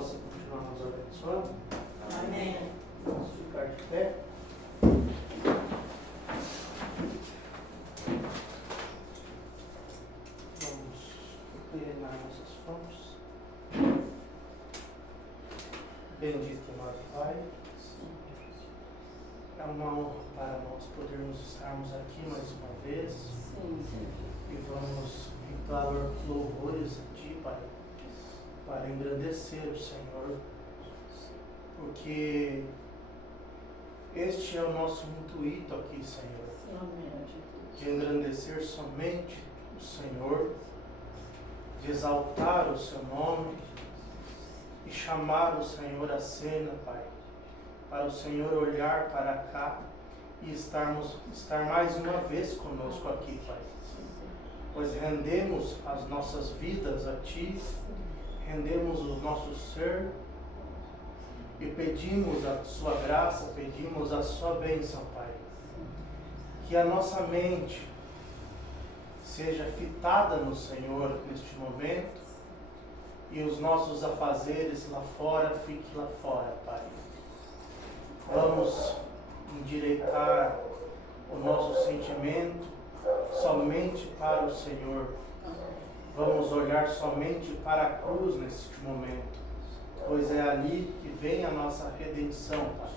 possa continuar nos abençoando. Amém. Vamos ficar de pé. Vamos inclinar nossas frontes. Bendito nosso Pai. É uma honra para nós podermos estarmos aqui mais uma vez. Sim, Senhor. E vamos cantar louvores a Ti, Pai, para engrandecer o Senhor, porque este é o nosso intuito aqui, Senhor, de engrandecer somente o Senhor, de exaltar o Seu nome e chamar o Senhor à cena, Pai, para o Senhor olhar para cá e estar mais uma vez conosco aqui, Pai. Pois rendemos as nossas vidas a Ti, rendemos o nosso ser e pedimos a Sua graça, pedimos a Sua bênção, Pai. Que a nossa mente seja fitada no Senhor neste momento e os nossos afazeres lá fora fiquem lá fora, Pai. Vamos endireitar o nosso sentimento somente para o Senhor. Vamos olhar somente para a cruz neste momento, pois é ali que vem a nossa redenção, Pai.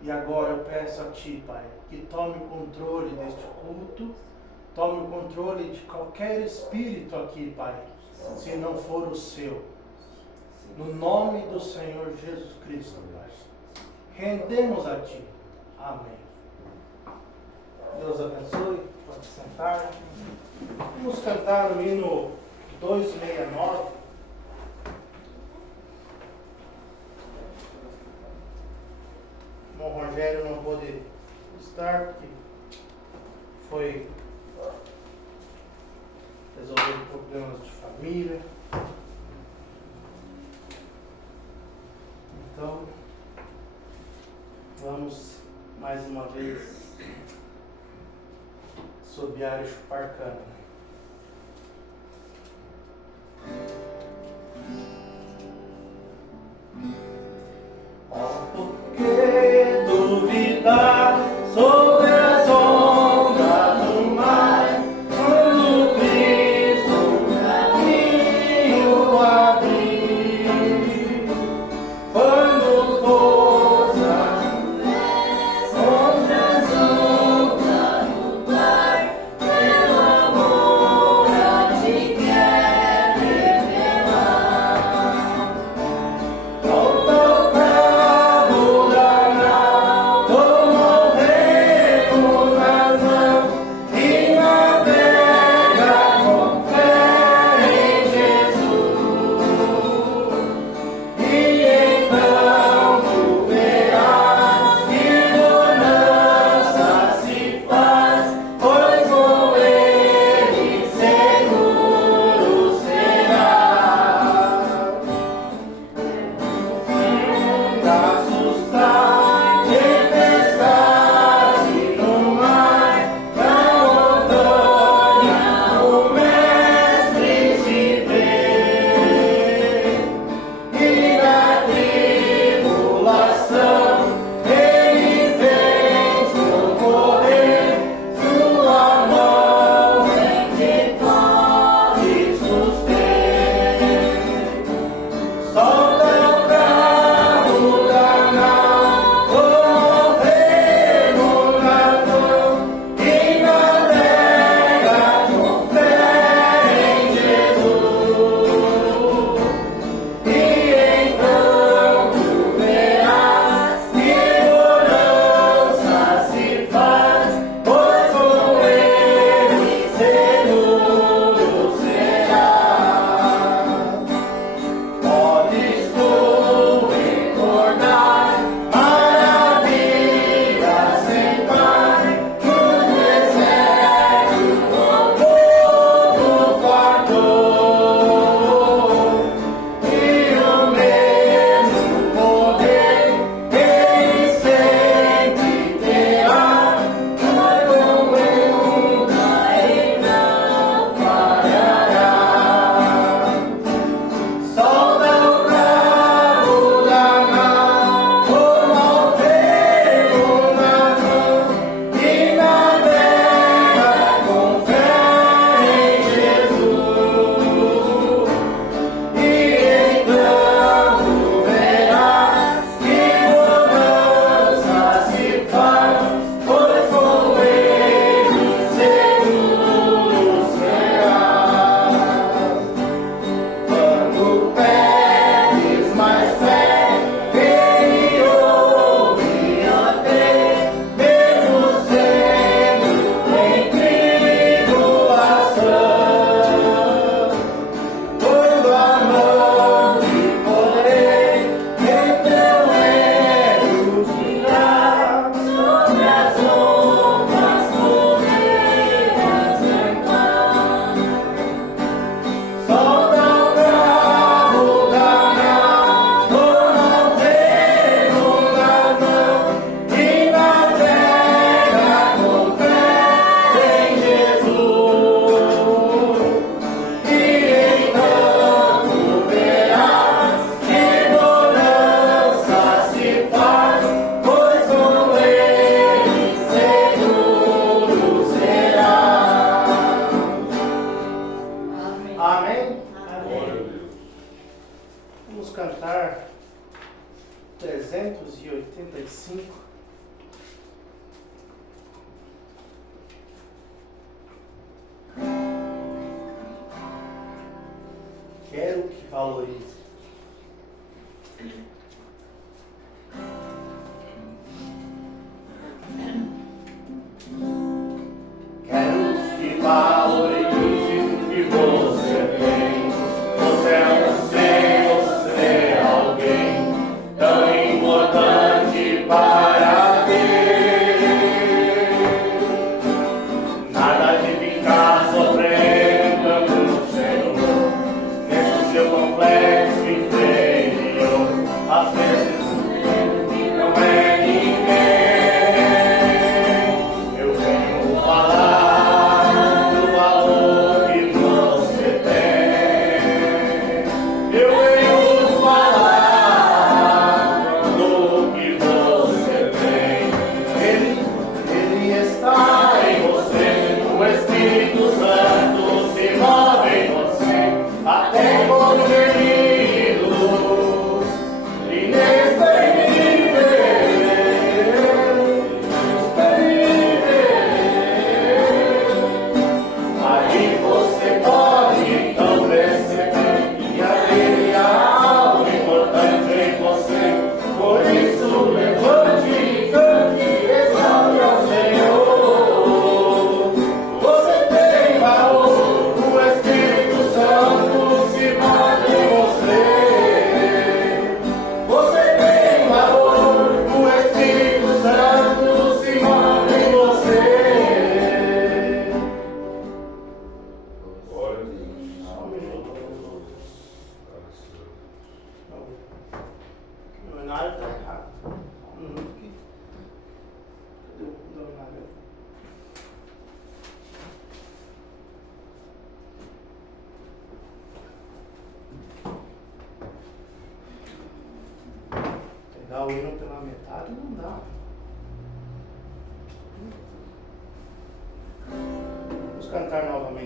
E agora eu peço a Ti, Pai, que tome o controle deste culto, tome o controle de qualquer espírito aqui, Pai, se não for o Seu. No nome do Senhor Jesus Cristo, Pai. Rendemos a Ti. Amém. Deus abençoe. Pode sentar. Vamos cantar o hino 269. O irmão Rogério não pôde estar porque foi resolver problemas de família. Então, vamos mais uma vez assobiar e chupar cana. Por que duvidar sobre as ondas do mar, quando Cristo um caminho abrir? Quando forças sobre as ondas do mar, teu amor a Ti quer revelar. Ao tocar o danado, como o rei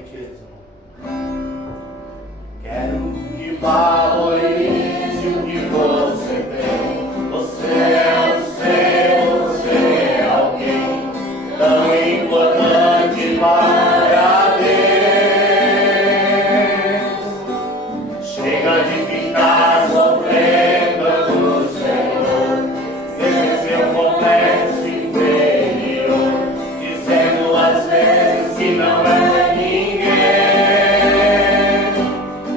novamente eles, irmão. Quero que valorize o que você tem. Você é um ser, você é alguém tão importante para Deus. Chega de ficar sofrendo no Senhor, nesse seu complexo inferior, dizendo às vezes que não é ninguém.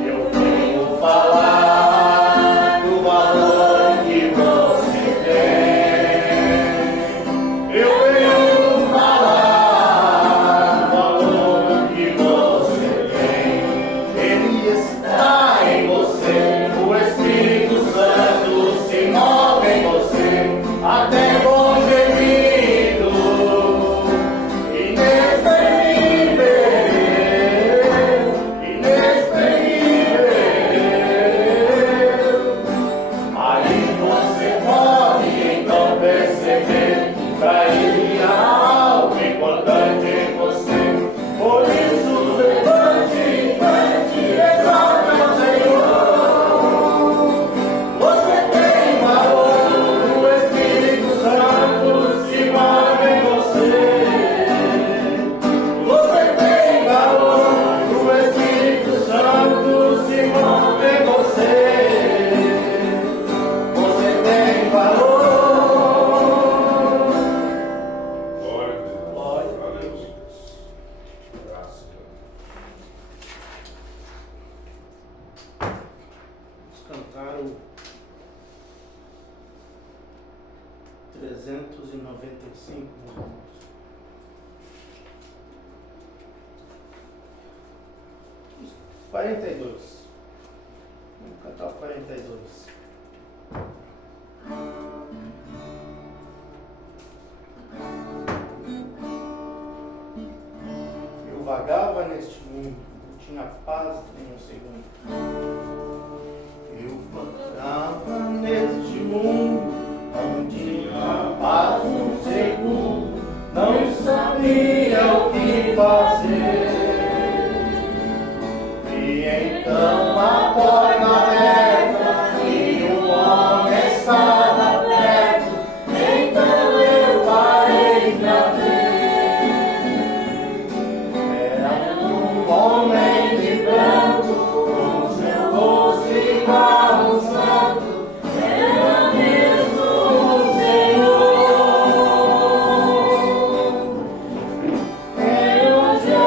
Eu venho falar do valor que você tem. Eu venho falar do valor que você tem. Ele está em você, o Espírito Santo se move em você, até com gemido inexprimível, inexprimível. Aí você pode então perceber que pra ele há algo importante em você. Por isso levante, cante, exalte ao Senhor. Você tem valor, o Espírito Santo se move em você. Você tem valor, o Espírito Santo se move em você. Você tem valor. Glória a Deus. Glória a Aleluia. Graças a Deus. Vamos cantar o 395, meus irmãos. Os 42. Vamos cantar o 42. Eu vagava neste mundo, não tinha paz nem um segundo. Eu vagava neste mundo, não tinha paz um segundo, não sabia o que fazer. E então a porta aberta e um homem estava perto, então eu parei pra ver. Era um homem de branco, com seu rosto igual a um santo, era mesmo o Senhor. Eu já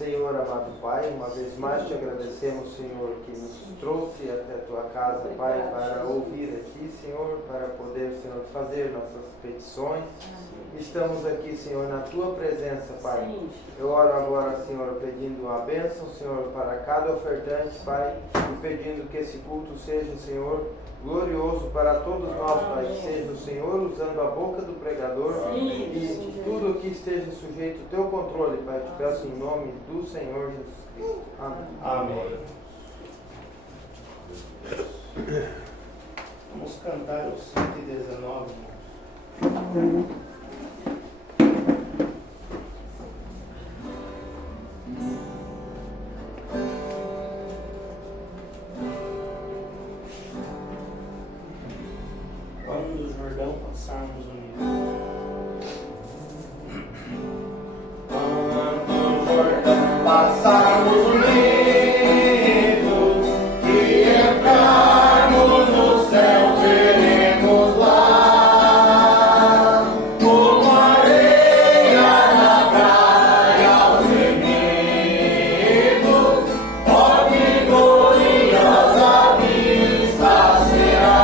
Senhor, amado Pai, uma vez mais te agradecemos, Senhor, que nos trouxe até a tua casa, Pai, para ouvir aqui, Senhor, para poder, Senhor, fazer nossas petições. Estamos aqui, Senhor, na tua presença, Pai. Eu oro agora, Senhor, pedindo uma bênção, Senhor, para cada ofertante, Pai, e pedindo que esse culto seja, Senhor, glorioso para todos nós, Pai. Que seja o Senhor usando a boca do pregador e que tudo que esteja sujeito ao teu controle, Pai. Te peço em nome do Senhor Jesus Cristo. Amém. Amém. Vamos cantar o 119, irmãos. Quando o Jordão passarmos unidos. Quando o Jordão passarmos unidos, e entrarmos no céu, veremos lá, como areia na praia, os inimigos, ó que gloriosa vista será.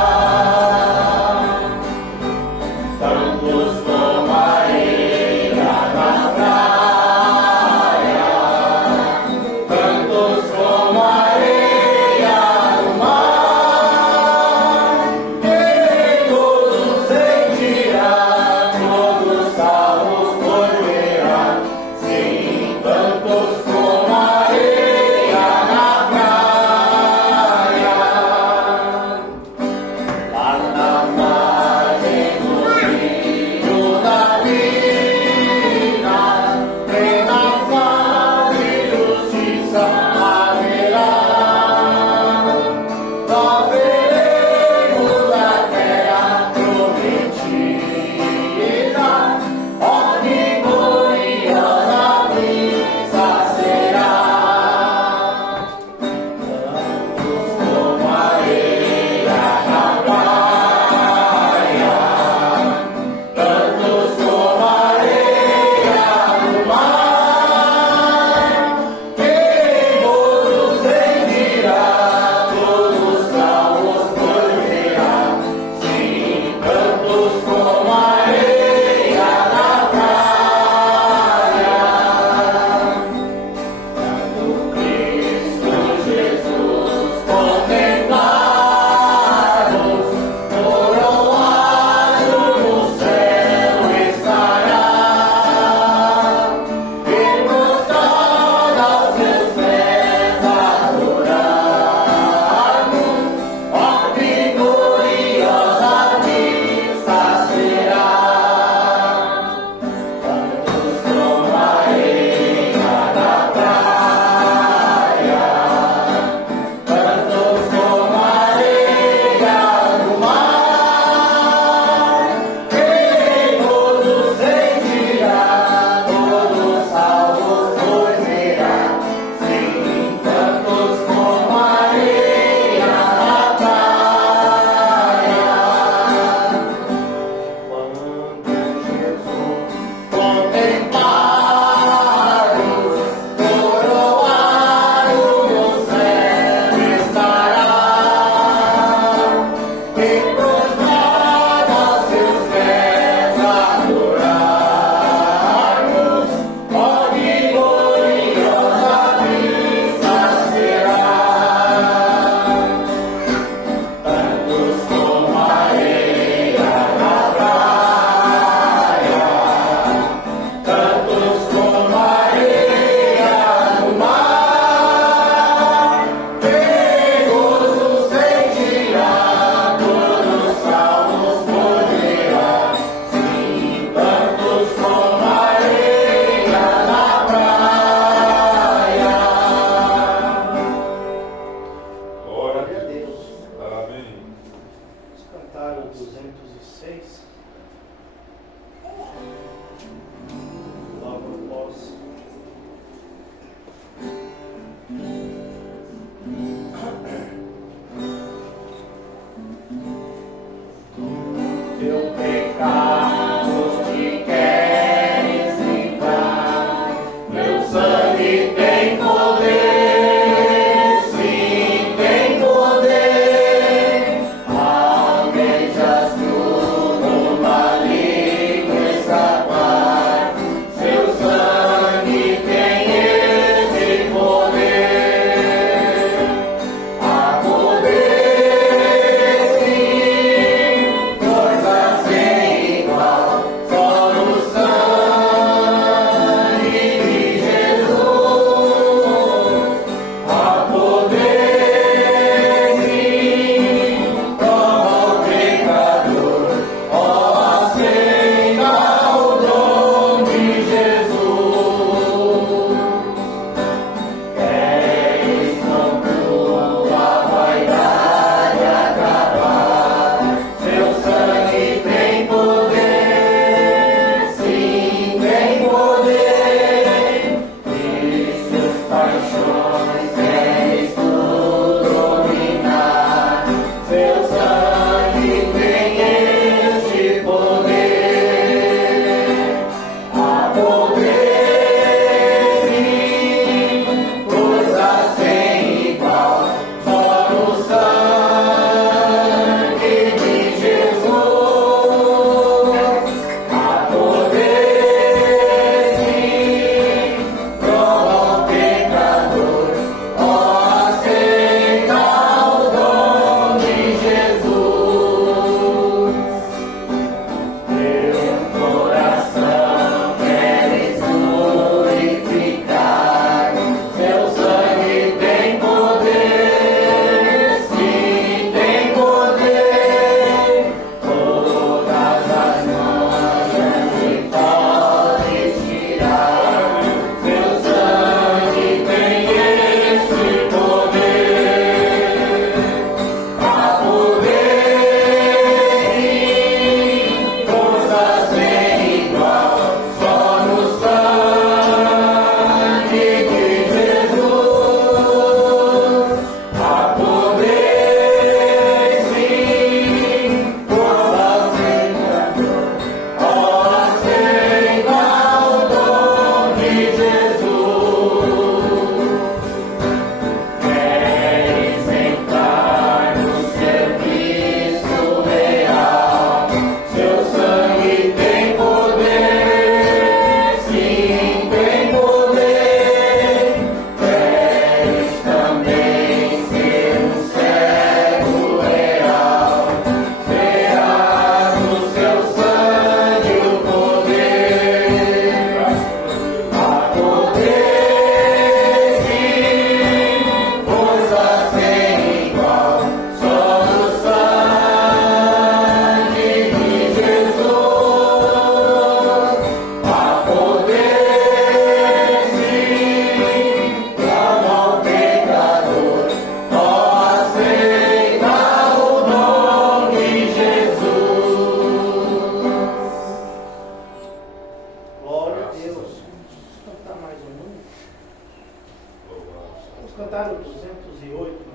cantar o 208, meus irmãos.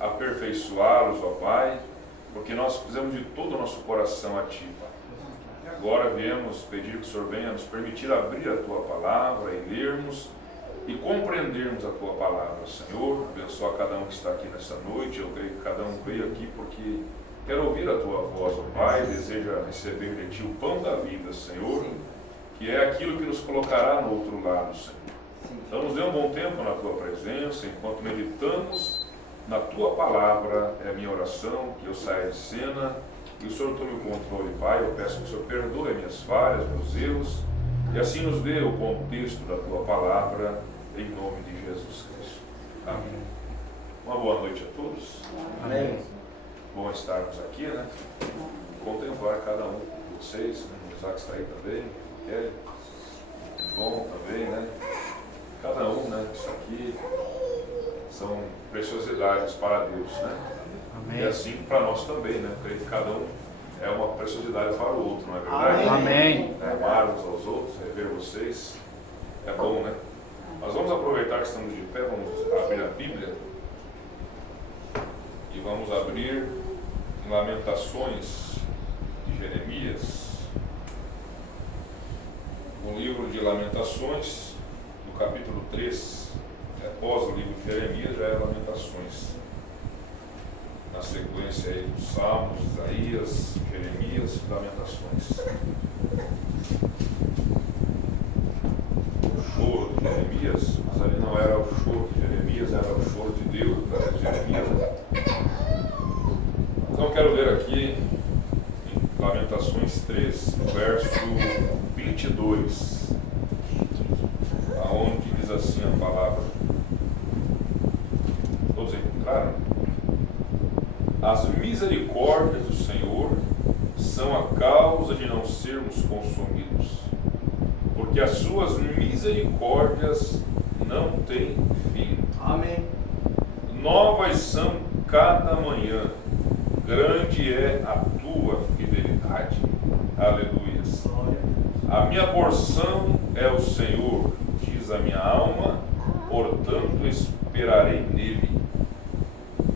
Aperfeiçoá-los, ó Pai, porque nós fizemos de todo o nosso coração a Ti, Pai. E agora viemos pedir que o Senhor venha nos permitir abrir a Tua palavra e lermos e compreendermos a Tua palavra, Senhor. Abençoa cada um que está aqui nessa noite. Eu creio que cada um veio aqui porque quer ouvir a Tua voz, ó Pai, deseja receber de Ti o pão da vida, Senhor, que é aquilo que nos colocará no outro lado, Senhor. Então nos dê um bom tempo na Tua presença, enquanto meditamos na Tua palavra. É a minha oração, que eu saia de cena e o Senhor tome o controle, Pai. Eu peço que o Senhor perdoe minhas falhas, meus erros, e assim nos dê o contexto da Tua palavra, em nome de Jesus Cristo. Amém. Uma boa noite a todos. Amém. Bom estarmos aqui, né? Contemplar cada um de vocês, né? O Isaac está aí também, Kelly. Bom também, né? Cada um, né? Isso aqui são preciosidades para Deus, né? Amém. E assim para nós também, né? Creio que cada um é uma preciosidade para o outro, não é verdade? Amém. É, amar uns aos outros, rever vocês, é bom, né? Nós vamos aproveitar que estamos de pé, vamos abrir a Bíblia e vamos abrir em Lamentações de Jeremias, no livro Lamentações, no capítulo 3, após o livro de Jeremias, já é Lamentações. Na sequência aí dos Salmos, Isaías, Jeremias e Lamentações. O choro de Jeremias, mas ali não era o choro de Jeremias, era o choro de Deus através de Jeremias. Então quero ler aqui em Lamentações 3, verso 22, aonde diz assim a palavra. Todos encontraram? As misericórdias do Senhor são a causa de não sermos consumidos, porque as suas misericórdias não têm fim. Amém. Novas são cada manhã, grande é a tua fidelidade. Aleluias. A minha porção é o Senhor, diz a minha alma, portanto esperarei nele.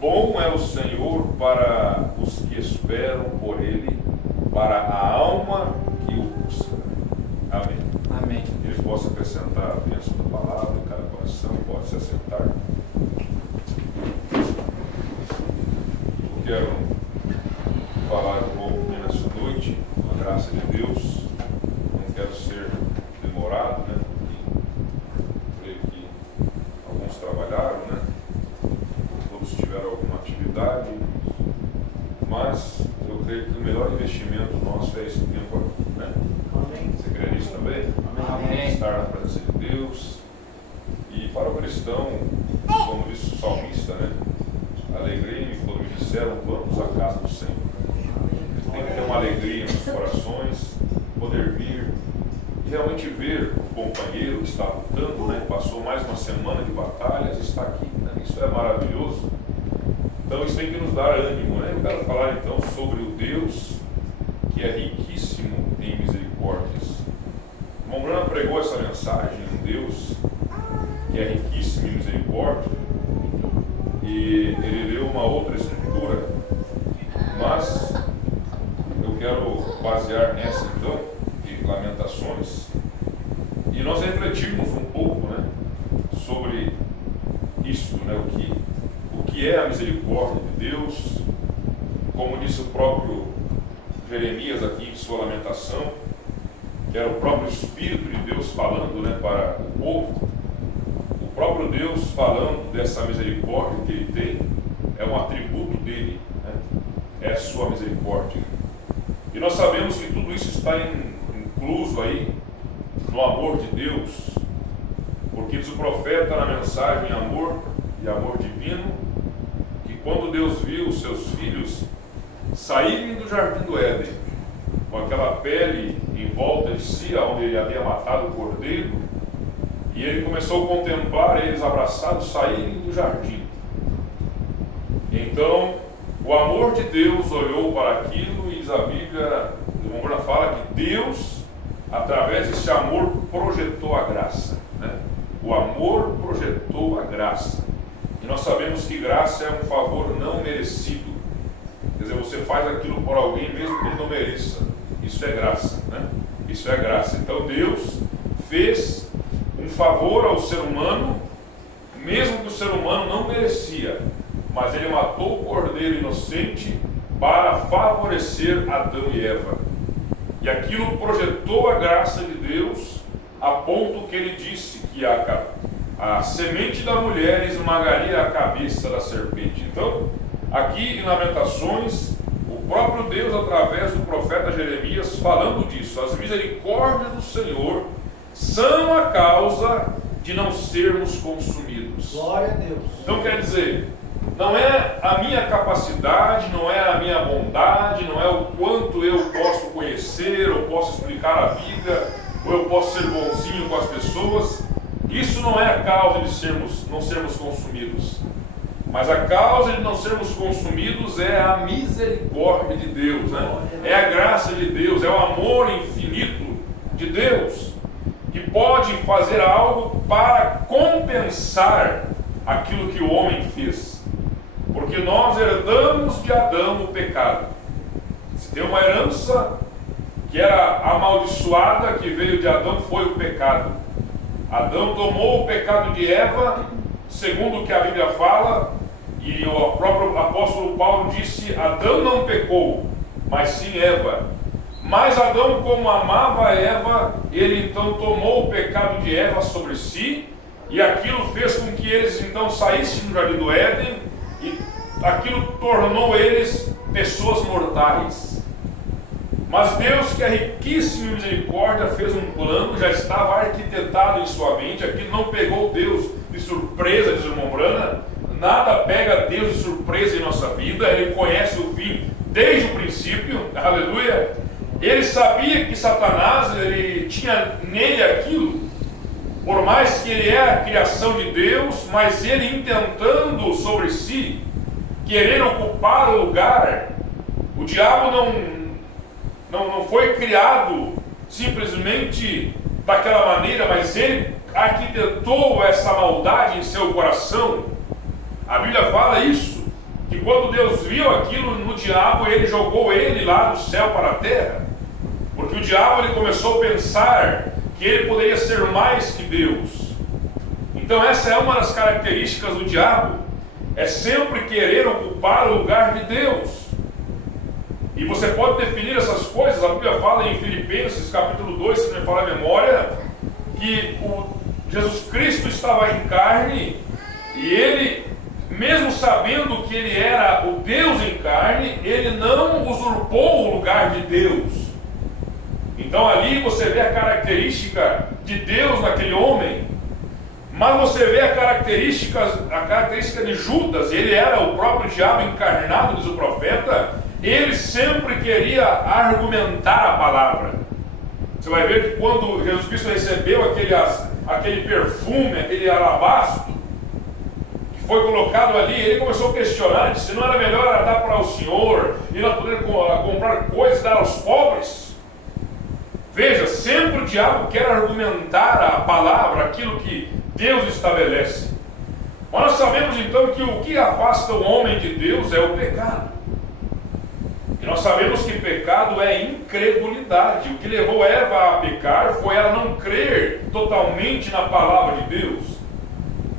Bom é o Senhor para os que esperam por ele, para a alma que o busca. Amém. Amém. Que ele possa acrescentar a bênção da palavra em cada coração, pode se assentar. Eu quero falar um pouco nessa noite, com a graça de Deus. Não quero ser demorado, né? Porque creio que alguns trabalharam, né? Todos tiveram alguma atividade, mas eu creio que o melhor investimento nosso é esse tempo aqui, né? Amém. Você crê nisso também? Amém. Estar na presença de Deus. E para o cristão, como disse o salmista, né? Alegrei-me quando me disseram, vamos à casa do Senhor. Tem que ter uma alegria nos corações, poder vir e realmente ver o companheiro que está lutando, né? Passou mais uma semana de batalhas, está aqui, né? Isso é maravilhoso. Então isso tem que nos dar ânimo, né? Eu quero falar então sobre o Deus que é riquíssimo em misericórdias. O irmão Branham pregou essa mensagem, um Deus que é riquíssimo em misericórdia, e ele deu uma outra escritura, mas eu quero basear nessa então, de Lamentações, e nós refletirmos um pouco, né, sobre isso, né, o que é a misericórdia de Deus, como disse o próprio Jeremias aqui em sua lamentação, que era o próprio Espírito de Deus falando, né, para o povo. O próprio Deus falando dessa misericórdia que ele tem, é um atributo dele, né? É a sua misericórdia. E nós sabemos que tudo isso está incluso aí no amor de Deus, porque diz o profeta na mensagem amor e amor divino, que quando Deus viu os seus filhos saírem do jardim do Éden, com aquela pele em volta de si, onde ele havia matado o cordeiro, e ele começou a contemplar eles abraçados saírem do jardim. Então, o amor de Deus olhou para aquilo e diz a Bíblia, o irmão fala que Deus, através desse amor, projetou a graça, né? O amor projetou a graça. E nós sabemos que graça é um favor não merecido. Quer dizer, você faz aquilo por alguém mesmo que ele não mereça. Isso é graça, né? Isso é graça. Então Deus fez um favor ao ser humano, mesmo que o ser humano não merecia, mas ele matou o cordeiro inocente para favorecer Adão e Eva. E aquilo projetou a graça de Deus a ponto que ele disse que a semente da mulher esmagaria a cabeça da serpente. Então, aqui em Lamentações, o próprio Deus, através do profeta Jeremias, falando disso, as misericórdias do Senhor são a causa de não sermos consumidos. Glória a Deus. Então quer dizer, não é a minha capacidade, não é a minha bondade, não é o quanto eu posso conhecer, ou posso explicar a Bíblia, ou eu posso ser bonzinho com as pessoas. Isso não é a causa de não sermos consumidos. Mas a causa de não sermos consumidos é a misericórdia de Deus, né? É a graça de Deus, é o amor infinito de Deus, que pode fazer algo para compensar aquilo que o homem fez. Porque nós herdamos de Adão o pecado. Se tem uma herança que era amaldiçoada, que veio de Adão, foi o pecado. Adão tomou o pecado de Eva, segundo o que a Bíblia fala, e o próprio apóstolo Paulo disse: Adão não pecou, mas sim Eva. Mas Adão, como amava Eva, ele então tomou o pecado de Eva sobre si, e aquilo fez com que eles então saíssem do jardim do Éden, e aquilo tornou eles pessoas mortais. Mas Deus, que é riquíssimo em misericórdia, fez um plano, já estava arquitetado em sua mente. Aquilo não pegou Deus de surpresa, diz o irmão Brana. Nada pega Deus de surpresa em nossa vida. Ele conhece o fim desde o princípio, aleluia. Ele sabia que Satanás, ele tinha nele aquilo, por mais que ele é a criação de Deus, mas ele intentando sobre si, querer ocupar o lugar. O diabo não foi criado simplesmente daquela maneira, mas ele arquitetou essa maldade em seu coração. A Bíblia fala isso, que quando Deus viu aquilo no diabo, ele jogou ele lá do céu para a terra, porque o diabo ele começou a pensar que ele poderia ser mais que Deus. Então essa é uma das características do diabo, é sempre querer ocupar o lugar de Deus. E você pode definir essas coisas. A Bíblia fala em Filipenses capítulo 2, se me fala a memória, que Jesus Cristo estava em carne, e ele, mesmo sabendo que ele era o Deus em carne, ele não usurpou o lugar de Deus. Então ali você vê a característica de Deus naquele homem, mas você vê a característica de Judas. Ele era o próprio diabo encarnado, diz o profeta. Ele sempre queria argumentar a palavra. Você vai ver que quando Jesus Cristo recebeu aquele perfume, aquele alabastro, que foi colocado ali, ele começou a questionar, disse: não era melhor dar para o Senhor e nós poder comprar coisas e dar aos pobres? Veja, sempre o diabo quer argumentar a palavra, aquilo que Deus estabelece. Mas nós sabemos então que o que afasta o homem de Deus é o pecado. E nós sabemos que pecado é incredulidade. O que levou Eva a pecar foi ela não crer totalmente na palavra de Deus.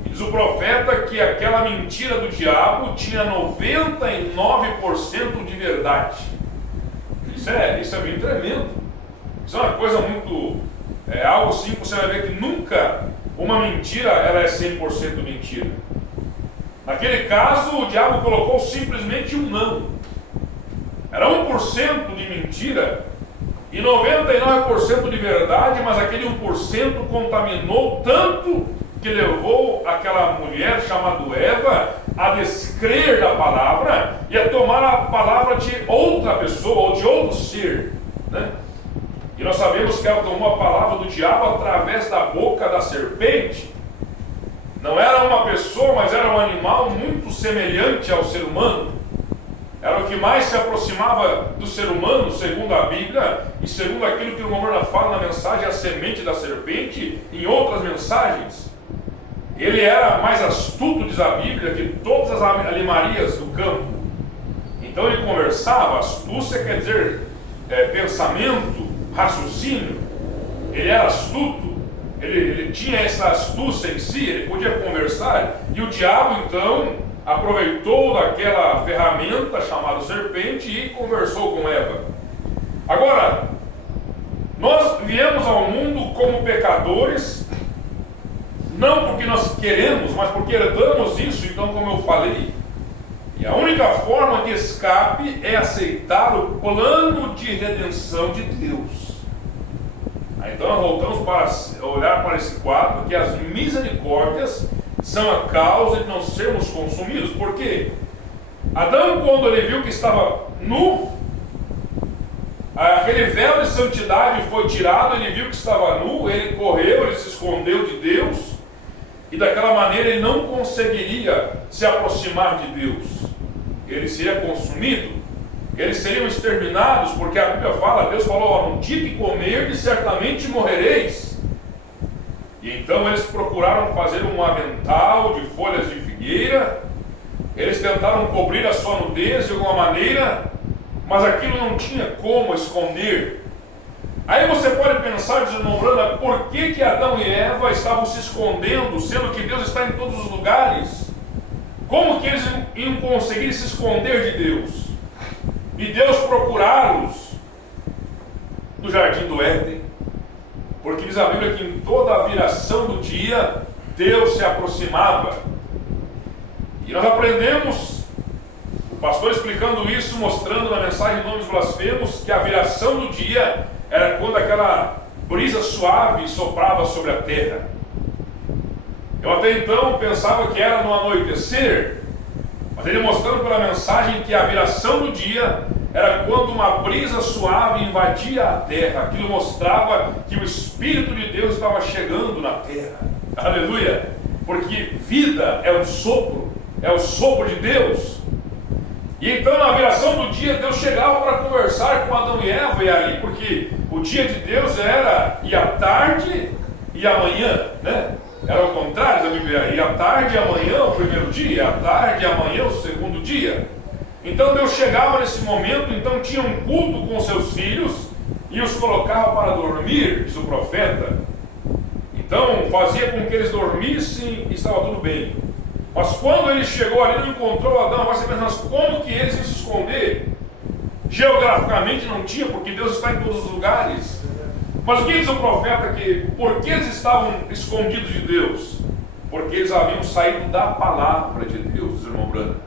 E diz o profeta que aquela mentira do diabo tinha 99% de verdade. Isso é bem tremendo. Isso é uma coisa muito... algo assim que você vai ver que nunca uma mentira ela é 100% mentira. Naquele caso, o diabo colocou simplesmente um não. Era 1% de mentira e 99% de verdade, mas aquele 1% contaminou tanto que levou aquela mulher chamada Eva a descrer da palavra e a tomar a palavra de outra pessoa ou de outro ser, né? E nós sabemos que ela tomou a palavra do diabo através da boca da serpente. Não era uma pessoa, mas era um animal muito semelhante ao ser humano. Era o que mais se aproximava do ser humano, segundo a Bíblia, e segundo aquilo que o irmão Morna fala na mensagem, a semente da serpente, em outras mensagens. Ele era mais astuto, diz a Bíblia, que todas as alimarias do campo. Então ele conversava. Astúcia quer dizer pensamento, raciocínio. Ele era astuto, ele tinha essa astúcia em si, ele podia conversar. E o diabo então aproveitou daquela ferramenta chamada serpente e conversou com Eva. Agora, nós viemos ao mundo como pecadores, não porque nós queremos, mas porque herdamos isso. Então, como eu falei, e a única forma de escape é aceitar o plano de redenção de Deus. Então nós voltamos para olhar para esse quadro, que as misericórdias são a causa de não sermos consumidos. Por quê? Adão, quando ele viu que estava nu, aquele véu de santidade foi tirado, ele viu que estava nu, ele correu, ele se escondeu de Deus, e daquela maneira ele não conseguiria se aproximar de Deus. Ele seria consumido, eles seriam exterminados, porque a Bíblia fala, Deus falou: no dia que comerdes, certamente morrereis. E então eles procuraram fazer um avental de folhas de figueira, eles tentaram cobrir a sua nudez de alguma maneira, mas aquilo não tinha como esconder. Aí você pode pensar, desmembrando, por que Adão e Eva estavam se escondendo, sendo que Deus está em todos os lugares? Como que eles iam conseguir se esconder de Deus? E Deus procurá-los no jardim do Éden. Porque diz a Bíblia que em toda a viração do dia, Deus se aproximava. E nós aprendemos, o pastor explicando isso, mostrando na mensagem Nomes Blasfemos, que a viração do dia era quando aquela brisa suave soprava sobre a terra. Eu até então pensava que era no anoitecer, mas ele mostrando pela mensagem que a viração do dia era quando uma brisa suave invadia a terra. Aquilo mostrava que o Espírito de Deus estava chegando na terra. Aleluia! Porque vida é o sopro de Deus. E então na viração do dia Deus chegava para conversar com Adão e Eva, e ali, porque o dia de Deus era e a tarde e a manhã, né? Era o contrário da Bíblia, e a tarde e a manhã o primeiro dia, e a tarde e a manhã o segundo dia. Então Deus chegava nesse momento, então tinha um culto com seus filhos e os colocava para dormir, diz o profeta. Então fazia com que eles dormissem e estava tudo bem. Mas quando ele chegou ali, não encontrou Adão. Agora você pensa, mas como que eles iam se esconder? Geograficamente não tinha, porque Deus está em todos os lugares. Mas o que diz o profeta? Que por que eles estavam escondidos de Deus? Porque eles haviam saído da palavra de Deus, irmão Branco.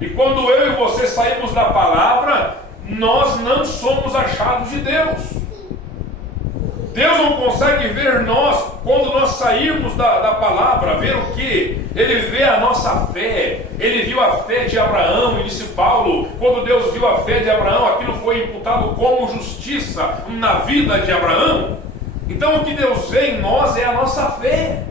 E quando eu e você saímos da palavra, nós não somos achados de Deus. Deus não consegue ver nós quando nós sairmos da palavra. Ver o que? Ele vê a nossa fé. Ele viu a fé de Abraão, e disse Paulo, quando Deus viu a fé de Abraão, aquilo foi imputado como justiça na vida de Abraão. Então o que Deus vê em nós é a nossa fé.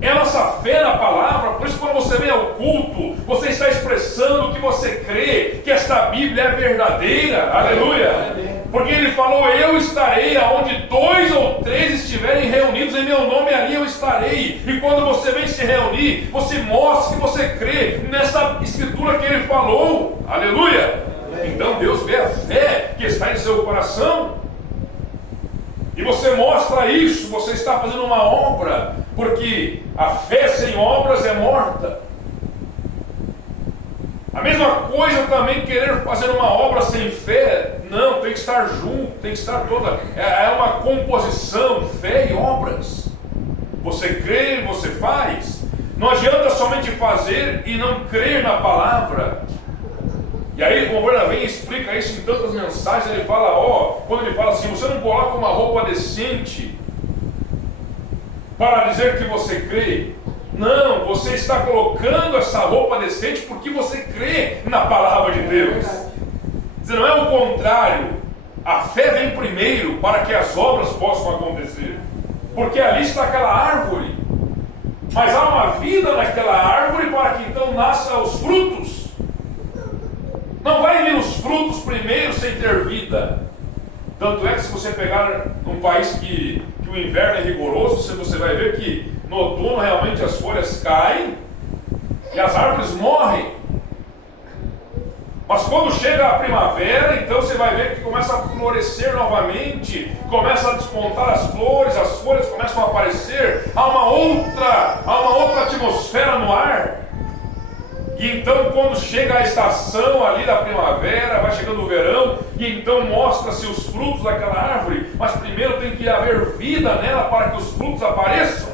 É a nossa fé na palavra. Por isso quando você vem ao culto, você está expressando que você crê que esta Bíblia é verdadeira. Aleluia! Porque ele falou, eu estarei aonde 2 ou 3 estiverem reunidos em meu nome, ali eu estarei. E quando você vem se reunir, você mostra que você crê nessa escritura que ele falou. Aleluia! Então Deus vê a fé que está em seu coração. E você mostra isso, você está fazendo uma obra, porque a fé sem obras é morta. A mesma coisa também querer fazer uma obra sem fé, não, tem que estar junto, tem que estar toda, é uma composição, fé e obras. Você crê, você faz. Não adianta somente fazer e não crer na palavra. E aí o Moura vem e explica isso em tantas mensagens. Ele fala, quando ele fala assim, você não coloca uma roupa decente para dizer que você crê. Não, você está colocando essa roupa decente porque você crê na palavra de Deus. Não é o contrário. A fé vem primeiro para que as obras possam acontecer. Porque ali está aquela árvore. Mas há uma vida naquela árvore para que então nasçam os frutos. Não vai vir os frutos primeiro sem ter vida. Tanto é que se você pegar um país que o inverno é rigoroso, você vai ver que no outono realmente as folhas caem e as árvores morrem. Mas quando chega a primavera, então você vai ver que começa a florescer novamente, começa a despontar as folhas começam a aparecer, há uma outra atmosfera no ar. E então quando chega a estação ali da primavera, vai chegando o verão, e então mostra-se os frutos daquela árvore, mas primeiro tem que haver vida nela para que os frutos apareçam.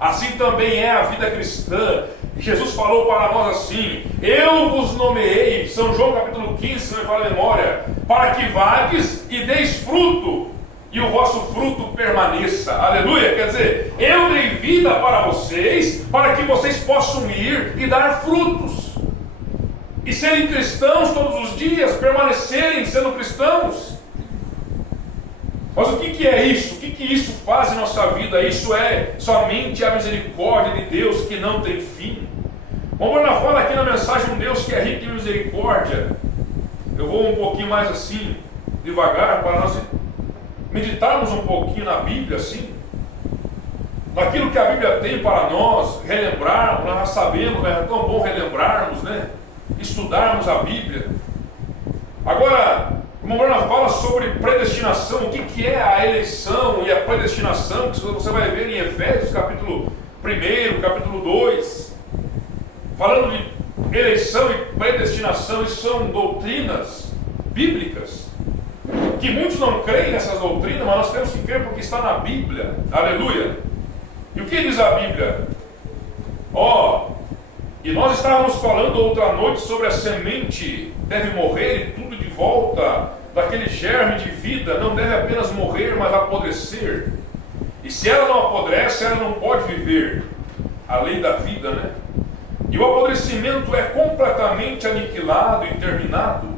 Assim também é a vida cristã. Jesus falou para nós assim, eu vos nomeei, São João capítulo 15, se não me falha a memória, para que vades e deis fruto, e o vosso fruto permaneça. Aleluia! Quer dizer, eu dei vida para vocês, para que vocês possam ir e dar frutos, e serem cristãos todos os dias, permanecerem sendo cristãos. Mas o que é isso? O que isso faz em nossa vida? Isso é somente a misericórdia de Deus que não tem fim. O Bruno fala aqui na mensagem um Deus que é rico em misericórdia. Eu vou um pouquinho mais assim, devagar, para nós meditarmos um pouquinho na Bíblia, assim, naquilo que a Bíblia tem para nós, relembrarmos. Nós já sabemos, né? É tão bom relembrarmos, né? Estudarmos a Bíblia. Agora, Irmão Brana fala sobre predestinação, o que é a eleição e a predestinação, que você vai ver em Efésios capítulo 1, capítulo 2, falando de eleição e predestinação. Isso são doutrinas bíblicas, que muitos não creem nessas doutrinas, mas nós temos que crer porque está na Bíblia. Aleluia! E o que diz a Bíblia? E nós estávamos falando outra noite sobre a semente deve morrer e tudo de volta daquele germe de vida não deve apenas morrer, mas apodrecer. E se ela não apodrece, ela não pode viver a lei da vida, né? E o apodrecimento é completamente aniquilado e terminado,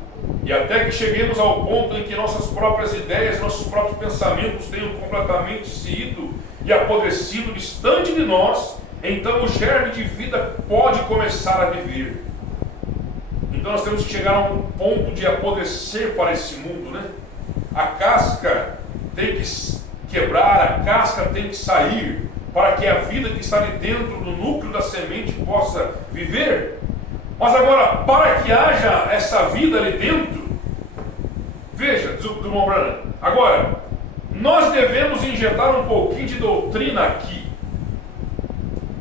e até que cheguemos ao ponto em que nossas próprias ideias, nossos próprios pensamentos tenham completamente se ido e apodrecido distante de nós, então o germe de vida pode começar a viver. Então nós temos que chegar a um ponto de apodrecer para esse mundo, né? A casca tem que quebrar, a casca tem que sair, para que a vida que está ali dentro do núcleo da semente possa viver. Mas agora, para que haja essa vida ali dentro, veja, do irmão Branham, agora, nós devemos injetar um pouquinho de doutrina aqui.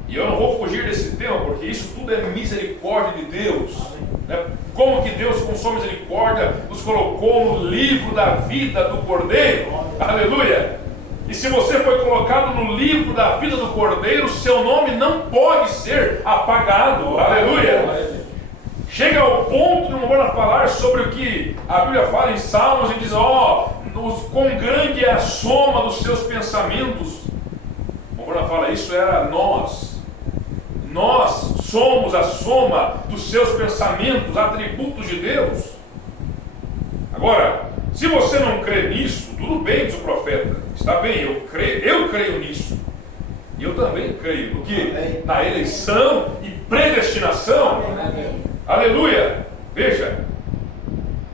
E eu não vou fugir desse tema, porque isso tudo é misericórdia de Deus. Né? Como que Deus, com sua misericórdia, nos colocou no livro da vida do Cordeiro. Aleluia! E se você foi colocado no livro da vida do Cordeiro, seu nome não pode ser apagado. Aleluia! Chega ao ponto de não vou falar sobre o que a Bíblia fala em Salmos e diz: quão grande é a soma dos seus pensamentos. Vamos fala, isso era nós. Nós somos a soma dos seus pensamentos, atributos de Deus. Agora, se você não crê nisso, tudo bem, diz o profeta. Está bem, eu creio nisso. E eu também creio no que? Na eleição e predestinação. Aleluia! Veja.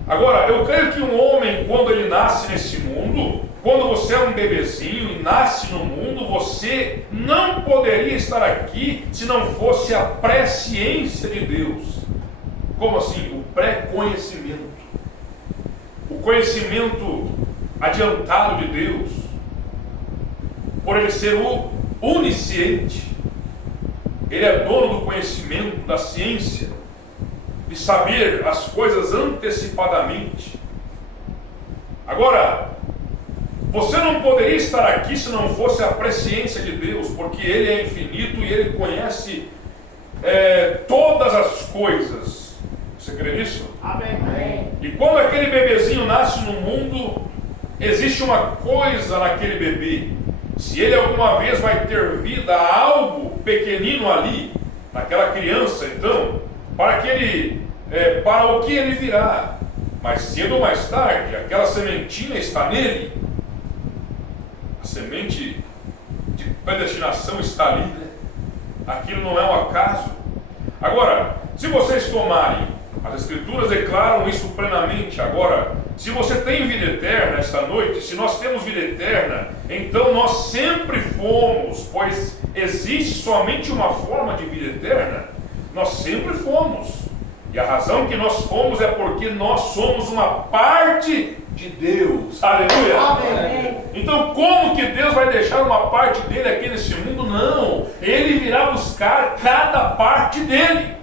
Agora, eu creio que um homem, quando ele nasce nesse mundo, quando você é um bebezinho e nasce no mundo, você não poderia estar aqui se não fosse a presciência de Deus. Como assim? O pré-conhecimento. O conhecimento adiantado de Deus. Por ele ser o onisciente. Ele é dono do conhecimento, da ciência, de saber as coisas antecipadamente. Agora, você não poderia estar aqui se não fosse a presciência de Deus, porque Ele é infinito e Ele conhece todas as coisas. Você crê nisso? Amém. E quando aquele bebezinho nasce no mundo, existe uma coisa naquele bebê. Se ele alguma vez vai ter vida a algo pequenino ali, naquela criança, então, para o que ele virá, mais cedo ou mais tarde, aquela sementinha está nele. A semente de predestinação está ali, né? Aquilo não é um acaso. Agora, se vocês tomarem, as Escrituras declaram isso plenamente. Agora, se você tem vida eterna esta noite, se nós temos vida eterna, então nós sempre fomos, pois existe somente uma forma de vida eterna, nós sempre fomos. E a razão que nós fomos é porque nós somos uma parte de Deus. Aleluia! Amém. Então como que Deus vai deixar uma parte dele aqui nesse mundo? Não, Ele virá buscar cada parte dele,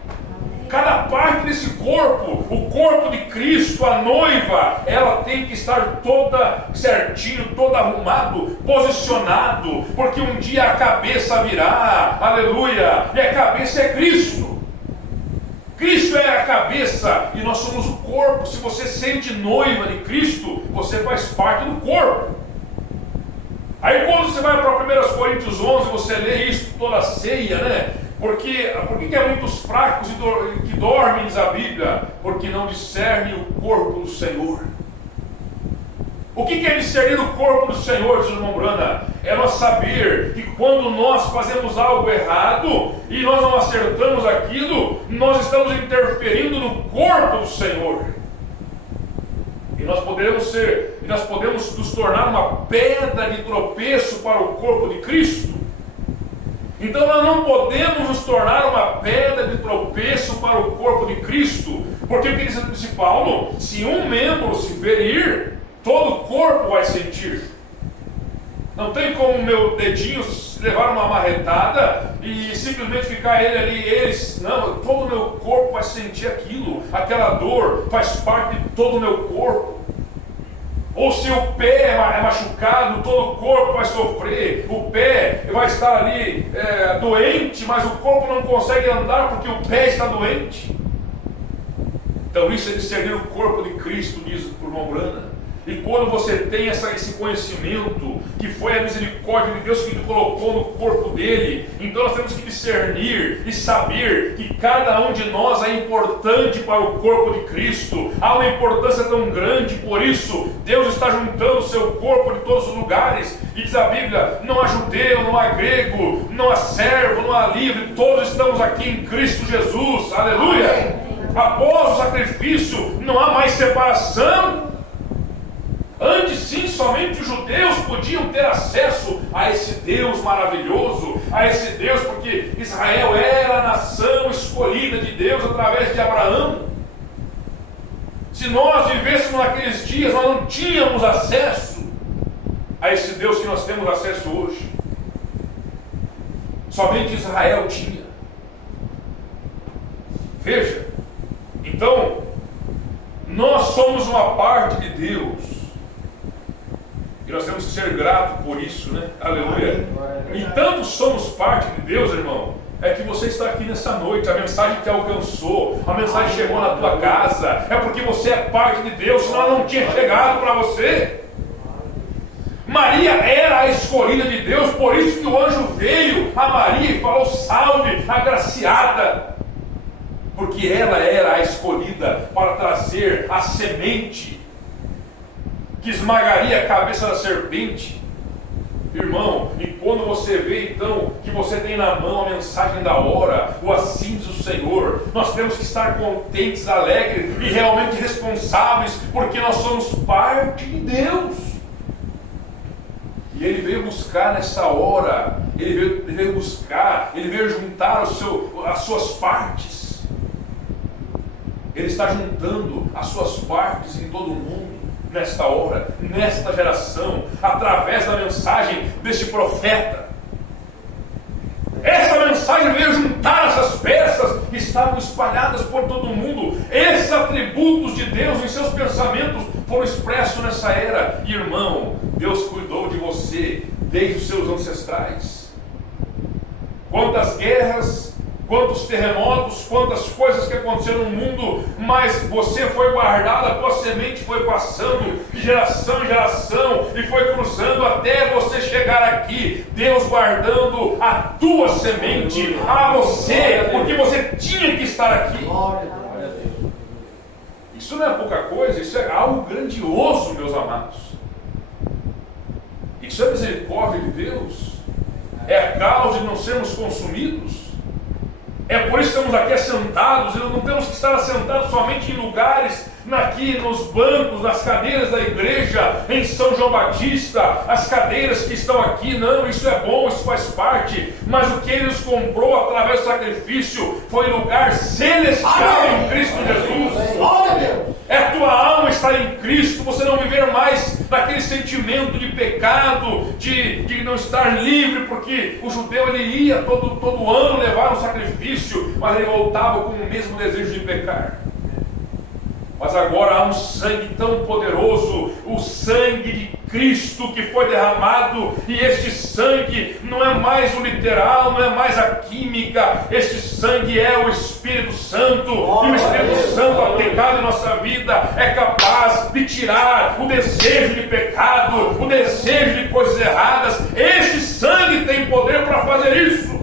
cada parte desse corpo. O corpo de Cristo, a noiva, ela tem que estar toda certinho, todo arrumado, posicionado, porque um dia a cabeça virá. Aleluia! E a cabeça é Cristo. Cristo é a cabeça e nós somos o corpo. Se você sente noiva de Cristo, você faz parte do corpo. Aí quando você vai para 1 Coríntios 11, você lê isso toda a ceia, né? Por que há muitos fracos que dormem, diz a Bíblia? Porque não discernem o corpo do Senhor. O que é discernir o corpo do Senhor, diz o irmão Brana? É nós saber que quando nós fazemos algo errado e nós não acertamos aquilo, nós estamos interferindo no corpo do Senhor. E nós podemos nos tornar uma pedra de tropeço para o corpo de Cristo. Então nós não podemos nos tornar uma pedra de tropeço para o corpo de Cristo, Porque o que disse Paulo? Se um membro se ferir, todo o corpo vai sentir. Não tem como o meu dedinho levar uma marretada e simplesmente ficar ele ali, não, todo o meu corpo vai sentir aquilo. Aquela dor faz parte de todo o meu corpo. Ou se o pé é machucado, todo o corpo vai sofrer. O pé vai estar ali doente, mas o corpo não consegue andar porque o pé está doente. Então isso é discernir o corpo de Cristo, diz o irmão Brana. E quando você tem esse conhecimento, que foi a misericórdia de Deus que te colocou no corpo dele, então nós temos que discernir e saber que cada um de nós é importante para o corpo de Cristo. Há uma importância tão grande, por isso Deus está juntando o seu corpo de todos os lugares. E diz a Bíblia, não há judeu, não há grego, não há servo, não há livre, todos estamos aqui em Cristo Jesus. Aleluia! Após o sacrifício não há mais separação. Antes sim, somente os judeus podiam ter acesso a esse Deus maravilhoso, a esse Deus, porque Israel era a nação escolhida de Deus através de Abraão. Se nós vivêssemos naqueles dias, nós não tínhamos acesso a esse Deus que nós temos acesso hoje. Somente Israel tinha. Veja, então, nós somos uma parte de Deus. E nós temos que ser gratos por isso, né? Aleluia. E tanto somos parte de Deus, irmão, é que você está aqui nessa noite, a mensagem te alcançou, a mensagem chegou na tua casa, é porque você é parte de Deus, senão ela não tinha chegado para você. Maria era a escolhida de Deus, por isso que o anjo veio a Maria e falou: salve, agraciada. Porque ela era a escolhida para trazer a semente que esmagaria a cabeça da serpente. Irmão, e quando você vê então que você tem na mão a mensagem da hora, o assim diz o Senhor, nós temos que estar contentes, alegres e realmente responsáveis, porque nós somos parte de Deus. E Ele veio buscar nessa hora, Ele veio buscar, Ele veio juntar as suas partes. Ele está juntando as suas partes em todo o mundo. Nesta hora, nesta geração, através da mensagem deste profeta. Essa mensagem veio juntar essas peças que estavam espalhadas por todo o mundo. Esses atributos de Deus em seus pensamentos foram expressos nessa era. E, irmão, Deus cuidou de você desde os seus ancestrais. Quantas guerras, quantos terremotos, quantas coisas que aconteceram no mundo, mas você foi guardado, a tua semente foi passando de geração em geração e foi cruzando até você chegar aqui. Deus guardando a tua semente, a você, porque você tinha que estar aqui. Isso não é pouca coisa, isso é algo grandioso, meus amados. Isso é misericórdia de Deus, é a causa de não sermos consumidos. É por isso que estamos aqui assentados, e não temos que estar assentados somente em lugares, aqui nos bancos, nas cadeiras da igreja, em São João Batista, as cadeiras que estão aqui, não, isso é bom, isso faz parte, mas o que Ele nos comprou através do sacrifício foi lugar celestial em Cristo Jesus. É a tua alma estar em Cristo, você não viver mais naquele sentimento de pecado, de não estar livre, porque o judeu ele ia todo ano levar um sacrifício, mas ele voltava com o mesmo desejo de pecar. Mas agora há um sangue tão poderoso, o sangue de Cristo que foi derramado, e este sangue não é mais o literal, não é mais a química, este sangue é o Espírito Santo, e o Espírito Santo aplicado em nossa vida é capaz de tirar o desejo de pecado, o desejo de coisas erradas. Este sangue tem poder para fazer isso.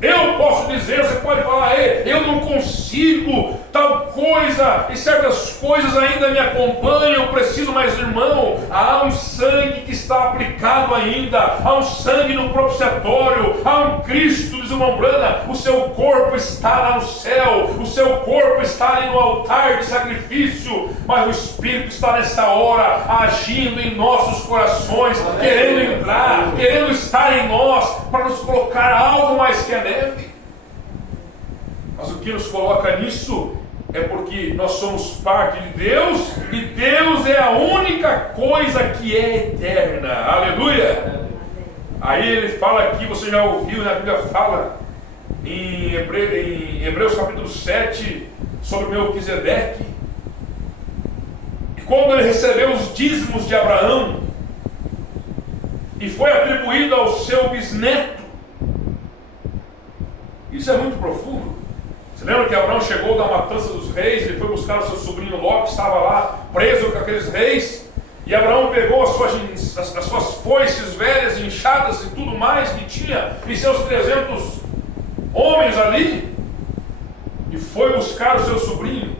Eu posso dizer, você pode falar: eu não consigo tal coisa, e certas coisas ainda me acompanham, eu preciso, mas irmão, há um sangue que está aplicado ainda, há um sangue no propiciatório, há um Cristo, diz o irmão Brana, o seu corpo está lá no céu, o seu corpo está ali no altar de sacrifício, mas o Espírito está nessa hora agindo em nossos corações, querendo entrar, querendo estar em nós, para nos colocar algo mais que a neve. Mas o que nos coloca nisso é porque nós somos parte de Deus e Deus é a única coisa que é eterna. Aleluia! Aí ele fala aqui, você já ouviu, a Bíblia fala em Hebreus capítulo 7 sobre Melquisedeque. E quando ele recebeu os dízimos de Abraão e foi atribuído ao seu bisneto, isso é muito profundo. Você lembra que Abraão chegou da matança dos reis, ele foi buscar o seu sobrinho Ló, que estava lá preso com aqueles reis, e Abraão pegou as suas foices velhas, inchadas e tudo mais que tinha, e seus 300 homens ali, e foi buscar o seu sobrinho.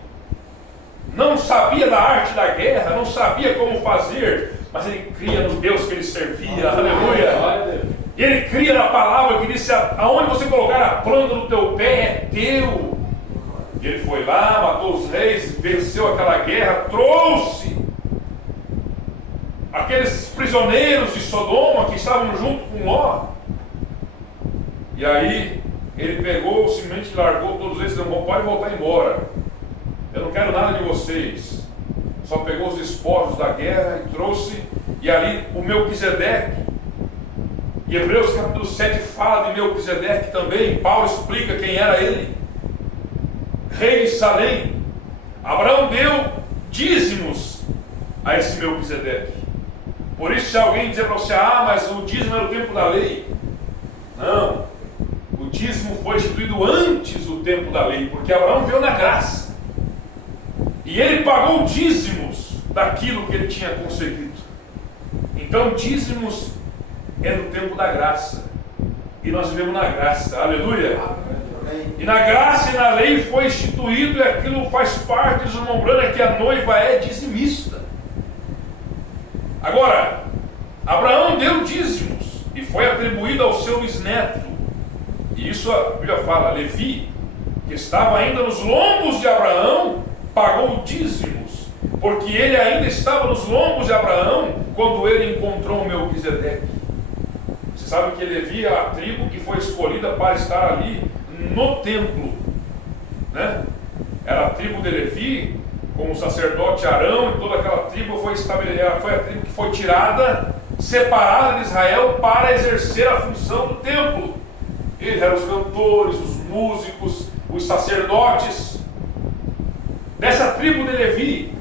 Não sabia da arte da guerra, não sabia como fazer, mas ele cria no Deus que ele servia. Aleluia! E ele cria na palavra que disse: aonde você colocar a planta do teu pé é teu. E ele foi lá, matou os reis, venceu aquela guerra, trouxe aqueles prisioneiros de Sodoma que estavam junto com Ló. E aí ele pegou, simplesmente largou todos eles e disse: pode voltar embora, eu não quero nada de vocês. Só pegou os despojos da guerra e trouxe. E ali o Melquisedeque, e Hebreus capítulo 7 fala de Melquisedeque também. Paulo explica quem era ele. Rei de Salém. Abraão deu dízimos a esse Melquisedeque. Por isso, se alguém dizer para você: mas o dízimo era o tempo da lei. Não, o dízimo foi instituído antes do tempo da lei, porque Abraão veio na graça e ele pagou dízimos daquilo que ele tinha conseguido. Então, dízimos é no tempo da graça, e nós vivemos na graça. Aleluia! E na graça e na lei foi instituído, e aquilo faz parte, deslumbrando, é que a noiva é dizimista. Agora, Abraão deu dízimos e foi atribuído ao seu bisneto. E isso a Bíblia fala: Levi, que estava ainda nos lombos de Abraão, pagou dízimos, porque ele ainda estava nos lombos de Abraão quando ele encontrou o Melquisedeque. Você sabe que Levi é a tribo que foi escolhida para estar ali no templo, né? Era a tribo de Levi, com o sacerdote Arão, e toda aquela tribo foi estabelecida. Foi a tribo que foi tirada, separada de Israel para exercer a função do templo. Eles eram os cantores, os músicos, os sacerdotes dessa tribo de Levi.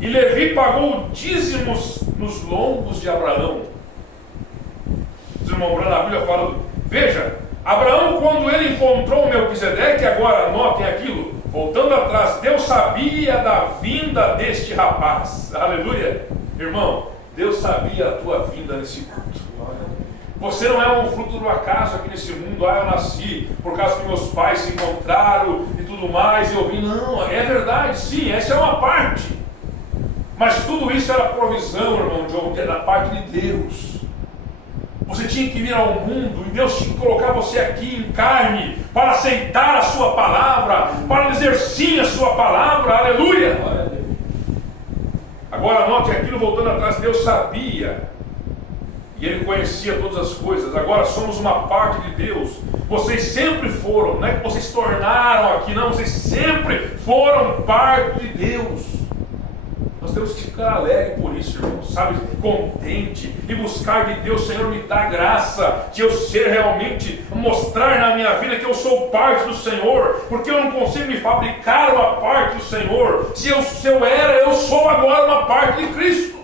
E Levi pagou dízimos nos lombos de Abraão. A Bíblia fala: veja, Abraão, quando ele encontrou Melquisedeque, agora notem aquilo, voltando atrás, Deus sabia da vinda deste rapaz. Aleluia! Irmão, Deus sabia a tua vinda nesse culto. Você não é um fruto do acaso aqui nesse mundo. Eu nasci por causa que meus pais se encontraram e tudo mais, e eu vim. Não, é verdade, sim, essa é uma parte. Mas tudo isso era provisão, irmão João, da parte de Deus. Você tinha que vir ao mundo, e Deus tinha que colocar você aqui em carne, para aceitar a sua palavra, para dizer sim à sua palavra. Aleluia! Agora note aquilo, voltando atrás, Deus sabia, e Ele conhecia todas as coisas. Agora somos uma parte de Deus. Vocês sempre foram, não é que vocês se tornaram aqui, não, vocês sempre foram parte de Deus. Nós temos que ficar alegre por isso, irmão, sabe, contente, e buscar de Deus: Senhor, me dá graça de eu ser realmente, mostrar na minha vida que eu sou parte do Senhor, porque eu não consigo me fabricar uma parte do Senhor. Se eu era, eu sou agora uma parte de Cristo.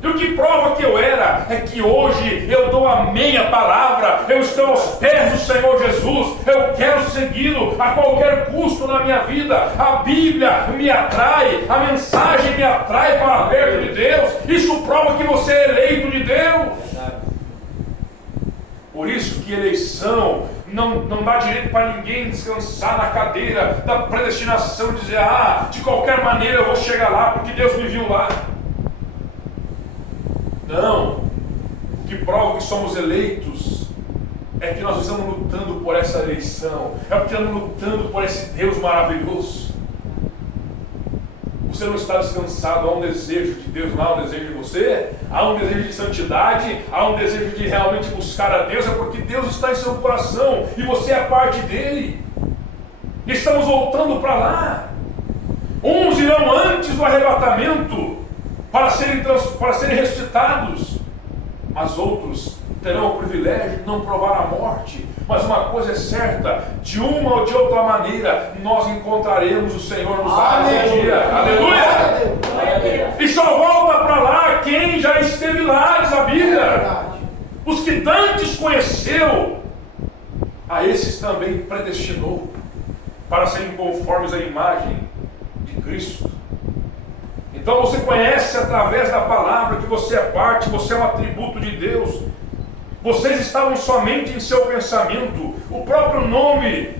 E o que prova que eu era é que hoje eu dou amém à palavra, eu estou aos pés do Senhor Jesus, eu quero segui-lo a qualquer custo na minha vida. A Bíblia me atrai, a mensagem me atrai para perto de Deus. Isso prova que você é eleito de Deus. Por isso que eleição não dá direito para ninguém descansar na cadeira da predestinação e dizer: de qualquer maneira eu vou chegar lá porque Deus me viu lá. Não, o que prova que somos eleitos é que nós estamos lutando por essa eleição, é porque estamos lutando por esse Deus maravilhoso. Você não está descansado, há um desejo de Deus, não há um desejo de você, há um desejo de santidade, há um desejo de realmente buscar a Deus, é porque Deus está em seu coração e você é parte dele. Estamos voltando para lá. Uns irão antes do arrebatamento para serem ressuscitados, mas outros terão o privilégio de não provar a morte. Mas uma coisa é certa, de uma ou de outra maneira, nós encontraremos o Senhor nos lares um dia. Aleluia! E só volta para lá quem já esteve lá, diz a Bíblia. Os que dantes conheceu, a esses também predestinou para serem conformes à imagem de Cristo. Então você conhece através da palavra que você é parte, você é um atributo de Deus. Vocês estavam somente em seu pensamento. O próprio nome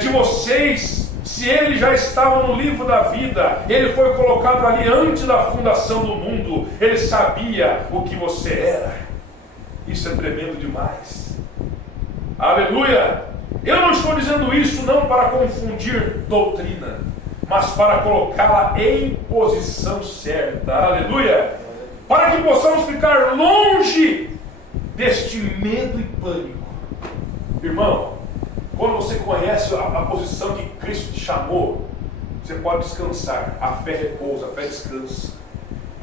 de vocês, se ele já estava no livro da vida, ele foi colocado ali antes da fundação do mundo. Ele sabia o que você era. Isso é tremendo demais. Aleluia! Eu não estou dizendo isso não para confundir doutrina, mas para colocá-la em posição certa. Aleluia! Para que possamos ficar longe deste medo e pânico. Irmão, quando você conhece a posição que Cristo te chamou, você pode descansar. A fé repousa, a fé descansa.